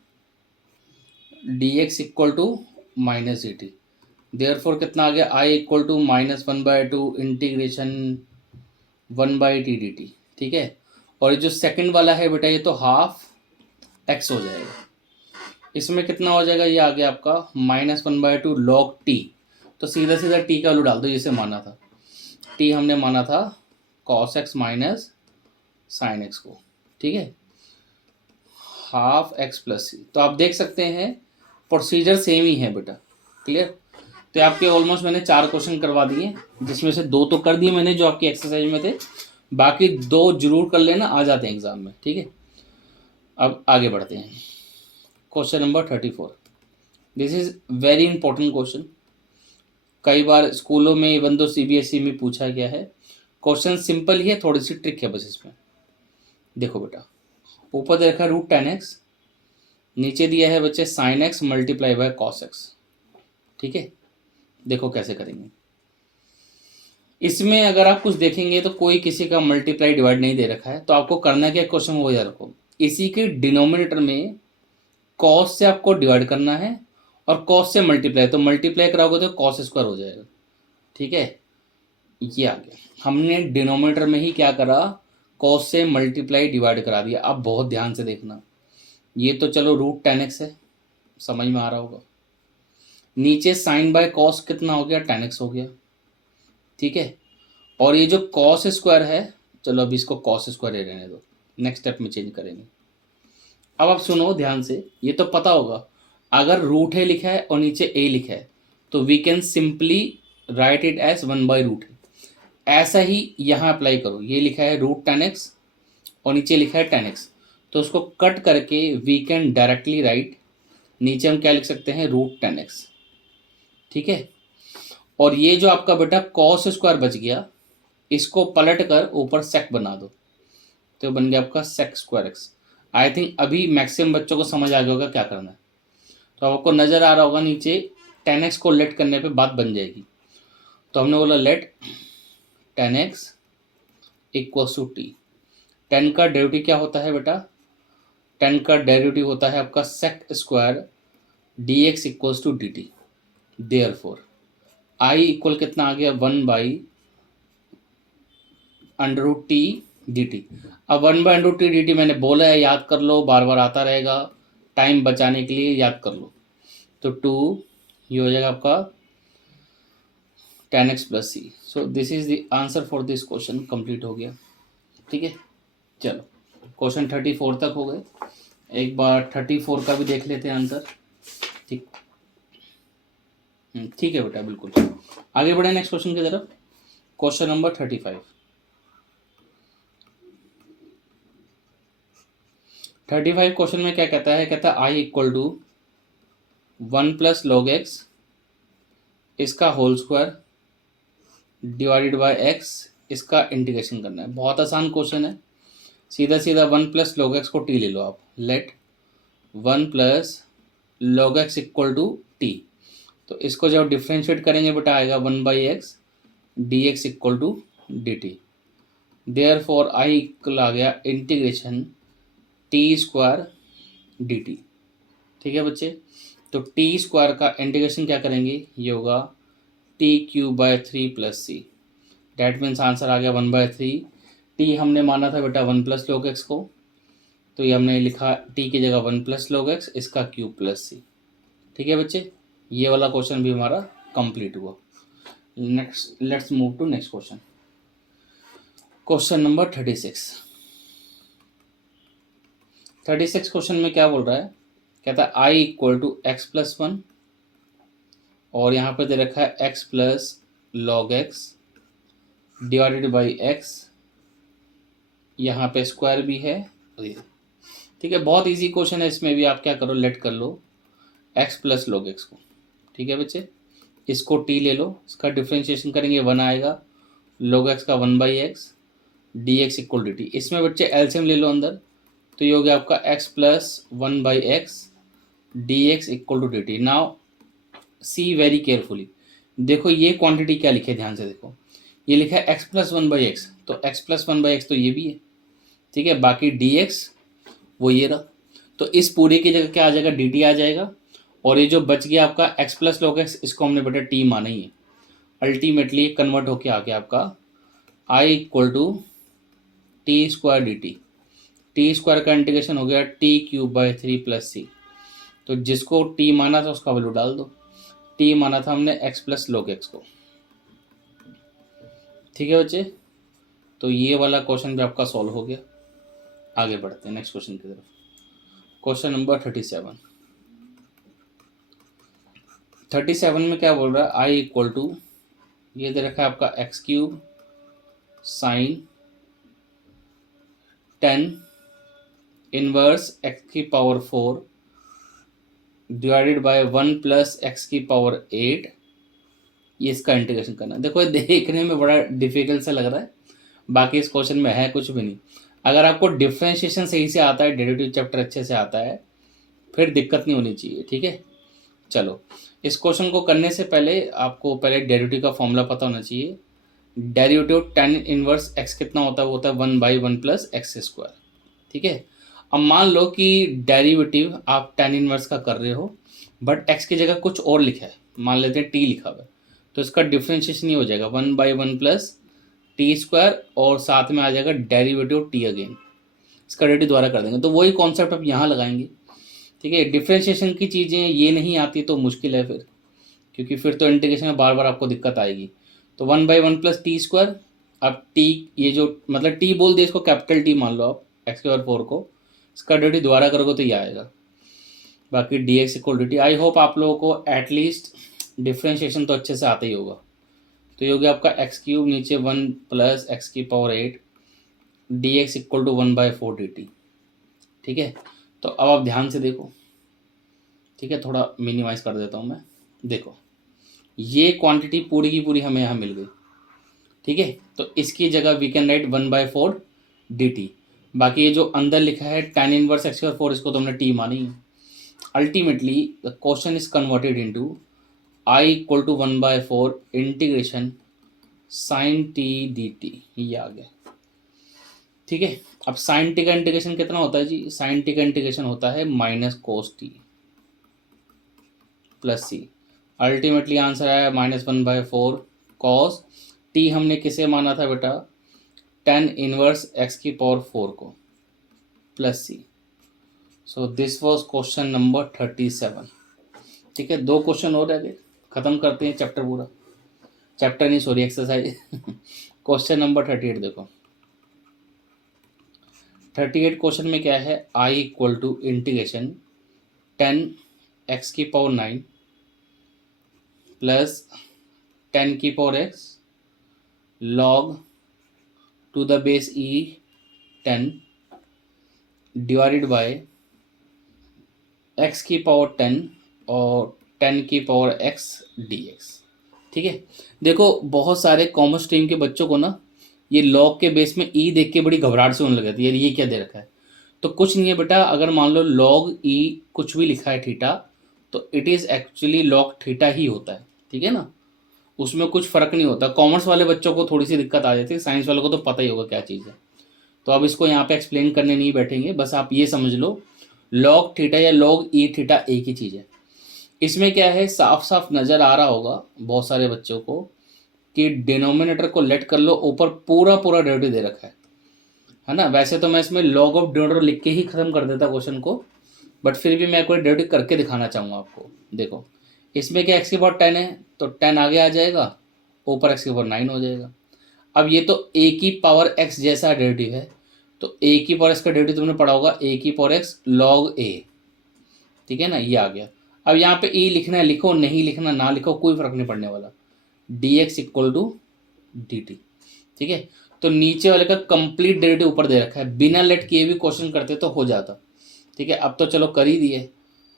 d x equal to minus d t. Therefore कितना आ गया, I equal to -1/2 integration 1/t dt। ठीक है। और ये जो सेकंड वाला है बेटा, ये तो हाफ एक्स हो जाएगा। इसमें कितना हो जाएगा, ये आ गया आपका -1/2 log t। तो सीधा सीधा t का वैल्यू डाल दो, जिसे माना था t, हमने माना था cos x minus sine x को। ठीक है, हाफ एक्स प्लस सी। तो आप देख सकते हैं प्रोसीजर सेम ही है बेटा। क्लियर। तो आपके ऑलमोस्ट मैंने 4 क्वेश्चन करवा दिए, जिसमें से 2 तो कर दिए मैंने जो आपकी एक्सरसाइज में थे, बाकी 2 जरूर कर लेना, आ जाते हैं एग्जाम में। ठीक है, अब आगे बढ़ते हैं। Question number 34, this is very important question. कई बार स्कूलों में, इवन दो CBSE में पूछा गया है। क्वेश्चन सिंपल ही है, थोड़ी सी ट्रिक है बस इसमें। देखो बेटा, ऊपर दे रखा है √10x, नीचे दिया है बच्चे sin x multiply by cos x। ठीक है, देखो कैसे करेंगे। इसमें अगर आप कुछ देखेंगे तो कोई किसी का मल्टीप्लाई डिवाइड नहीं दे रखा है, तो आपको करना क्या, क्वेश्चन वो याद रखो, इसी के डिनोमिनेटर में कॉस से आपको डिवाइड करना है और कॉस से मल्टीप्लाई, तो मल्टीप्लाई कराओगे तो कॉस स्क्वायर हो जाएगा। ठीक है, ये आ गया। हमने डिनोमिनेटर में ही क्या करा, कॉस से मल्टीप्लाई डिवाइड करा दिया। अब बहुत ध्यान से देखना, ये तो चलो √10x है, समझ में आ रहा होगा। नीचे साइन बाय कॉस कितना हो गया, 10x हो गया। ठीक है, और ये जो कॉस स्क्वायर है, चलो अभी इसको कॉस स्क्वायर रहने दो, नेक्स्ट स्टेप में चेंज करेंगे। अब आप सुनो ध्यान से, ये तो पता होगा, अगर रूट है लिखा है और नीचे a लिखा है तो we can simply write it as 1/√। ऐसा ही यहाँ अप्लाई करो, ये लिखा है √10x और नीचे लिखा है 10x, तो उसको कट करके वी कैन डायरेक्टली राइट, नीचे हम क्या लिख सकते हैं, √10x। ठीक है, और ये जो आपका बेटा कॉस स्क्वायर बच गया, इसको पलट कर ऊपर सेक बना दो, तो बन गया आपका sec square x. I think अभी मैक्सिमम बच्चों को समझ आ गया होगा क्या करना है। तो आपको नज़र आ रहा होगा नीचे 10x को लेट करने पे बात बन जाएगी। तो हमने बोला late 10x equals to T. 10 का डेरिवेटिव क्या होता है बेटा, 10 का डेरिवेटिव होता है आपका sec square d x equals to D t. Therefore I equal कितना आ गया, 1/√t dt। अब 1/√t dt मैंने बोला है, याद कर लो, बार बार आता रहेगा, टाइम बचाने के लिए याद कर लो। तो 2 ये हो जाएगा आपका 10x plus C. So this is the answer for this question. Complete हो गया। ठीक है, चलो क्वेश्चन 34 तक हो गए। एक बार 34 का भी देख लेते हैं आंसर। ठीक, ठीक है बेटा, बिल्कुल। आगे बढ़े नेक्स्ट क्वेश्चन की तरफ। Question number 35। 35 क्वेश्चन में क्या कहता है, कहता है I equal to 1 + log x इसका whole square divided by x, इसका इंटीग्रेशन करना है। बहुत आसान क्वेश्चन है, सीधा सीधा 1 + log x को t ले लो आप। Let 1 + log x equal to t। तो इसको जब डिफ्रेंशिएट करेंगे बेटा आएगा 1/x dx equal to dt। Therefore I equal आ गया इंटीग्रेशन t² dt। ठीक है बच्चे, तो t² का इंटीग्रेशन क्या करेंगे, ये होगा t³ + 3 c। That means answer आ गया 1/3। t हमने माना था बेटा 1 + log x को, तो ये हमने लिखा t की जगह 1 + log x इसका क्यूब प्लस c। ठीक है बच्चे, ये वाला क्वेश्चन भी हमारा कंप्लीट हुआ। Next, let's move to next question. Question number 36। 36 question में क्या बोल रहा है, कहता है I equal to x plus one, और यहाँ पे दे रखा है x plus log x divided by x, यहाँ पे स्क्वायर भी है। ठीक है, बहुत इजी क्वेश्चन है, इसमें भी आप क्या करो, लेट कर लो एक्स प्लस लॉग एक्स को। ठीक है बच्चे, इसको टी ले लो, इसका डिफ्रेंशिएशन करेंगे, वन आएगा, log x का one by x d x equal d t. इसमें बच्चे एलसीएम ले लो अंदर, तो ये हो गया आपका x plus one by x d x equal to D t. Now see very carefully, देखो ये क्वांटिटी क्या लिखे, ध्यान से देखो, ये लिखा है x plus one by x, तो x plus one by x तो ये भी है। ठीक है, बाकी डी एक्स वो ये रहा, तो इस पूरे की जगह क्या आ जाएगा, डी टी आ जाएगा, और ये जो बच गया आपका x प्लस लॉग एक्स, इसको हमने बेटा टी माना ही है। अल्टीमेटली कन्वर्ट होके आ गया आपका I equal to t square d t. T square का इंटीग्रेशन हो गया t cube by three plus c, तो जिसको टी माना था उसका वैल्यू डाल दो। टी माना था हमने एक्स प्लस लॉग एक्स को। ठीक है बच्चे, तो ये वाला क्वेश्चन भी आपका सॉल्व हो गया। आगे बढ़ते हैं नेक्स्ट क्वेश्चन की तरफ। Question number 37। 37 में क्या बोल रहा है, आई इक्वल टू, ये दे रखा है आपका x cube sine 10 inverse x की power 4 divided by 1 plus x की पावर 8, ये इसका इंटीग्रेशन करना है। देखो ये देखने में बड़ा डिफिकल्ट सा लग रहा है, बाकी इस क्वेश्चन में है कुछ भी नहीं। अगर आपको डिफ्रेंशिएशन सही से आता है, डेरिवेटिव चैप्टर अच्छे से आता है, फिर दिक्कत नहीं होनी चाहिए। ठीक है, चलो इस क्वेश्चन को करने से पहले आपको पहले डेरिवेटिव का फॉर्मूला पता होना चाहिए। डेरिवेटिव tan इनवर्स x कितना होता है, वो होता है one by one plus x square. ठीक है, अब मान लो कि डेरिवेटिव आप tan इनवर्स का कर रहे हो, बट x की जगह कुछ और लिखा है, मान लेते हैं t लिखा हुआ है, तो इसका डिफ्रेंशिएशन ये हो जाएगा one by one plus T square, और साथ में आ जाएगा डेरिवेटिव t अगेन, इसका डेरिवेटिव द्वारा कर देंगे। तो वही कॉन्सेप्ट आप यहाँ लगाएंगे। ठीक है, डिफ्रेंशिएशन की चीज़ें ये नहीं आती तो मुश्किल है फिर, क्योंकि फिर तो इंटीग्रेशन में बार बार आपको दिक्कत आएगी। तो one by one plus T square, अब टी ये जो मतलब टी बोल दिए, इसको कैपिटल टी मान लो आप, एक्स के पावर 4 को, इसका डेरिवेटिव द्वारा करोगे तो ये आएगा, बाकी D x equal d T. I hope आप लोगों को एटलीस्ट डिफ्रेंशिएशन तो अच्छे से आता ही होगा। तो ये हो गया आपका एक्स क्यूब नीचे वन प्लस एक्स की power 8 d x equal to one by four d t. ठीक है, तो अब आप ध्यान से देखो। ठीक है, थोड़ा मिनिमाइज कर देता हूँ मैं। देखो ये क्वांटिटी पूरी की पूरी हमें यहाँ मिल गई। ठीक है, तो इसकी जगह we can write one by four d t. बाकी ये जो अंदर लिखा है tan इनवर्स एक्स फोर, इसको तो हमने टी मानी। Ultimately the question is converted into I equal to one by four integration sine t d t, ये आ गया। ठीक है, अब साइन टी का इंटीग्रेशन कितना होता है जी, साइन टी का इंटीग्रेशन होता है माइनस कोस टी प्लस सी। अल्टीमेटली आंसर आया minus one by four cos t, हमने किसे माना था बेटा, tan इनवर्स एक्स की पावर 4 को, plus C. So this was question number 37। ठीक है, दो क्वेश्चन और रह गए, खत्म करते हैं चैप्टर पूरा, चैप्टर नहीं सॉरी एक्सरसाइज। क्वेश्चन नंबर 38 देखो। 38 क्वेश्चन में क्या है, I equal to integration 10 x की पावर 9 प्लस 10 की power x log to the base e 10 divided by x की पावर 10 और 10 की पावर x dx। ठीक है, देखो बहुत सारे कॉमर्स स्ट्रीम के बच्चों को ना ये लॉग के बेस में e देख के बड़ी घबराहट से होने लग जाती है, यार ये क्या दे रखा है। तो कुछ नहीं है बेटा, अगर मान लो log e कुछ भी लिखा है थीटा, तो it is actually log theta ही होता है। ठीक है ना, उसमें कुछ फ़र्क नहीं होता। कॉमर्स वाले बच्चों को थोड़ी सी दिक्कत आ जाती है, साइंस वालों को तो पता ही होगा क्या चीज़ है। तो अब इसको यहाँ पे एक्सप्लेन करने नहीं बैठेंगे, बस आप ये समझ लो log थीटा या log e थीटा एक ही चीज़ है। इसमें क्या है, साफ साफ नज़र आ रहा होगा बहुत सारे बच्चों को कि डिनोमिनेटर को लेट कर लो, ऊपर पूरा पूरा डेरिवेटिव दे रखा है ना। वैसे तो मैं इसमें log ऑफ डिनोमिनेटर लिख के ही ख़त्म कर देता क्वेश्चन को, बट फिर भी मैं कोई डेरिवेटिव करके दिखाना चाहूँगा आपको। देखो इसमें क्या x की पावर 10 है, तो 10 आगे आ जाएगा, ऊपर x की पावर 9 हो जाएगा। अब ये तो a की पावर x जैसा डेरिवेटिव है, तो a की पावर x का डेरिवेटिव तुमने पढ़ा होगा a की पावर x log a, ठीक है ना, ये आ गया। अब यहाँ पे ई लिखना है लिखो, नहीं लिखना ना लिखो, कोई फर्क नहीं पड़ने वाला। dx इक्वल टू dt, ठीक है। तो नीचे वाले का कंप्लीट डेरिवेटिव ऊपर दे रखा है, बिना लेट किए भी क्वेश्चन करते तो हो जाता, ठीक है। अब तो चलो कर ही दिए।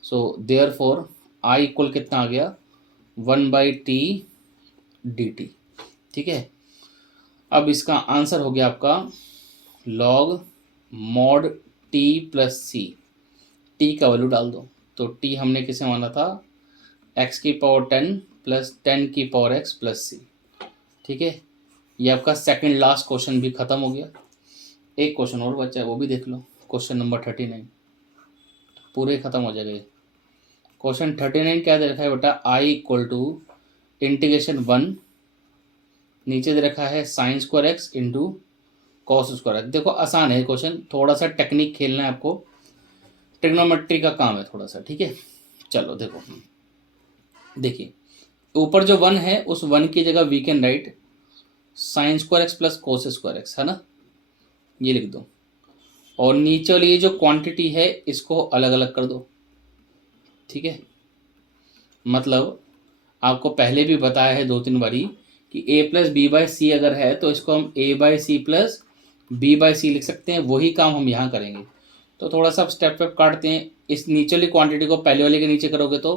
So therefore I equal कितना आ गया, 1/t dt, ठीक है। अब इसका आंसर हो गया आपका log mod t प्लस सी, टी का वैल्यू डाल दो। तो टी हमने किसे माना था, x की पावर 10 प्लस 10 की पावर x प्लस सी, ठीक है। ये आपका सेकंड लास्ट क्वेश्चन भी खत्म हो गया। एक क्वेश्चन और बचा है, वो भी देख लो, क्वेश्चन नंबर 39, पूरे खत्म हो जाएगा। क्वेश्चन 39 क्या दे रखा है बेटा, आई इक्वल टू इंटीग्रेशन 1, नीचे दे रखा है sign square x into cos square x. देखो आसान है क्वेश्चन, थोड़ा सा टेक्निक खेलना है आपको, ट्रिग्नोमेट्री का काम है थोड़ा सा, ठीक है। चलो देखो, देखिए ऊपर जो 1 है उस 1 की जगह we can write sine square x plus cos square x, है ना, ये लिख दो। और नीचे वाली ये जो क्वांटिटी है इसको अलग अलग कर दो, ठीक है। मतलब आपको पहले भी बताया है 2-3 बारी कि a plus b by c अगर है तो इसको हम a by c plus b by c लिख सकते हैं, वही काम हम यहाँ करेंगे। तो थोड़ा सा स्टेप वेप काटते हैं, इस नीचे वाली क्वांटिटी को पहले वाले के नीचे करोगे तो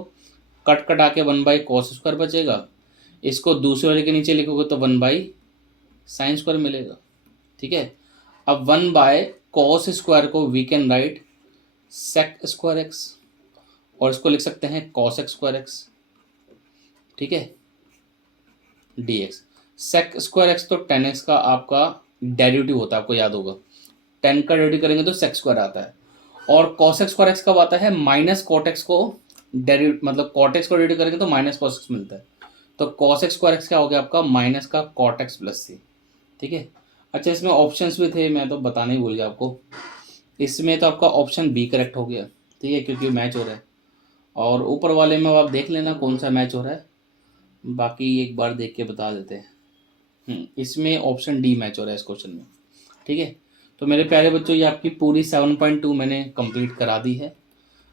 कट कटा के 1/cos स्क्वायर बचेगा, इसको दूसरे वाले के नीचे लिखोगे तो 1/sin स्क्वायर मिलेगा, ठीक है। अब 1/cos स्क्वायर को we can write sec square x, और इसको लिख सकते हैं cos x स्क्वायर एक्स, ठीक है, dx। sec स्क्वायर एक्स तो 10x का आपका डेरिवेटिव होता है, आपको याद होगा, 10 का डेरिवेटिव करेंगे तो sec स्क्वायर आता है। और cos x स्क्वायर एक्स कब आता है, माइनस cot x को डेरिवेटिव, मतलब cot x को डेरिवेटिव करेंगे तो माइनस cos x मिलता है। तो cos x स्क्वायर एक्स क्या हो गया आपका, माइनस का cot x प्लस सी, ठीक है। अच्छा इसमें ऑप्शंस भी थे, मैं तो बताना ही भूल गया आपको। इसमें तो आपका ऑप्शन बी करेक्ट हो गया, ठीक है, क्योंकि मैच हो रहा है। और ऊपर वाले में आप देख लेना कौन सा मैच हो रहा है, बाकी एक बार देख के बता देते हैं। इसमें ऑप्शन डी मैच हो रहा है इस क्वेश्चन में, ठीक है। तो मेरे प्यारे बच्चों ये आपकी पूरी 7.2 मैंने कंप्लीट करा दी है।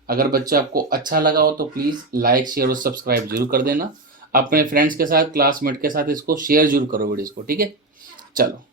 अगर बच्चा आपको अच्छा लगा हो तो प्लीज़ लाइक शेयर और सब्सक्राइब जरूर कर देना। अपने फ्रेंड्स के साथ, क्लासमेट के साथ इसको शेयर जरूर करो वीडियोज़ को, ठीक है। चलो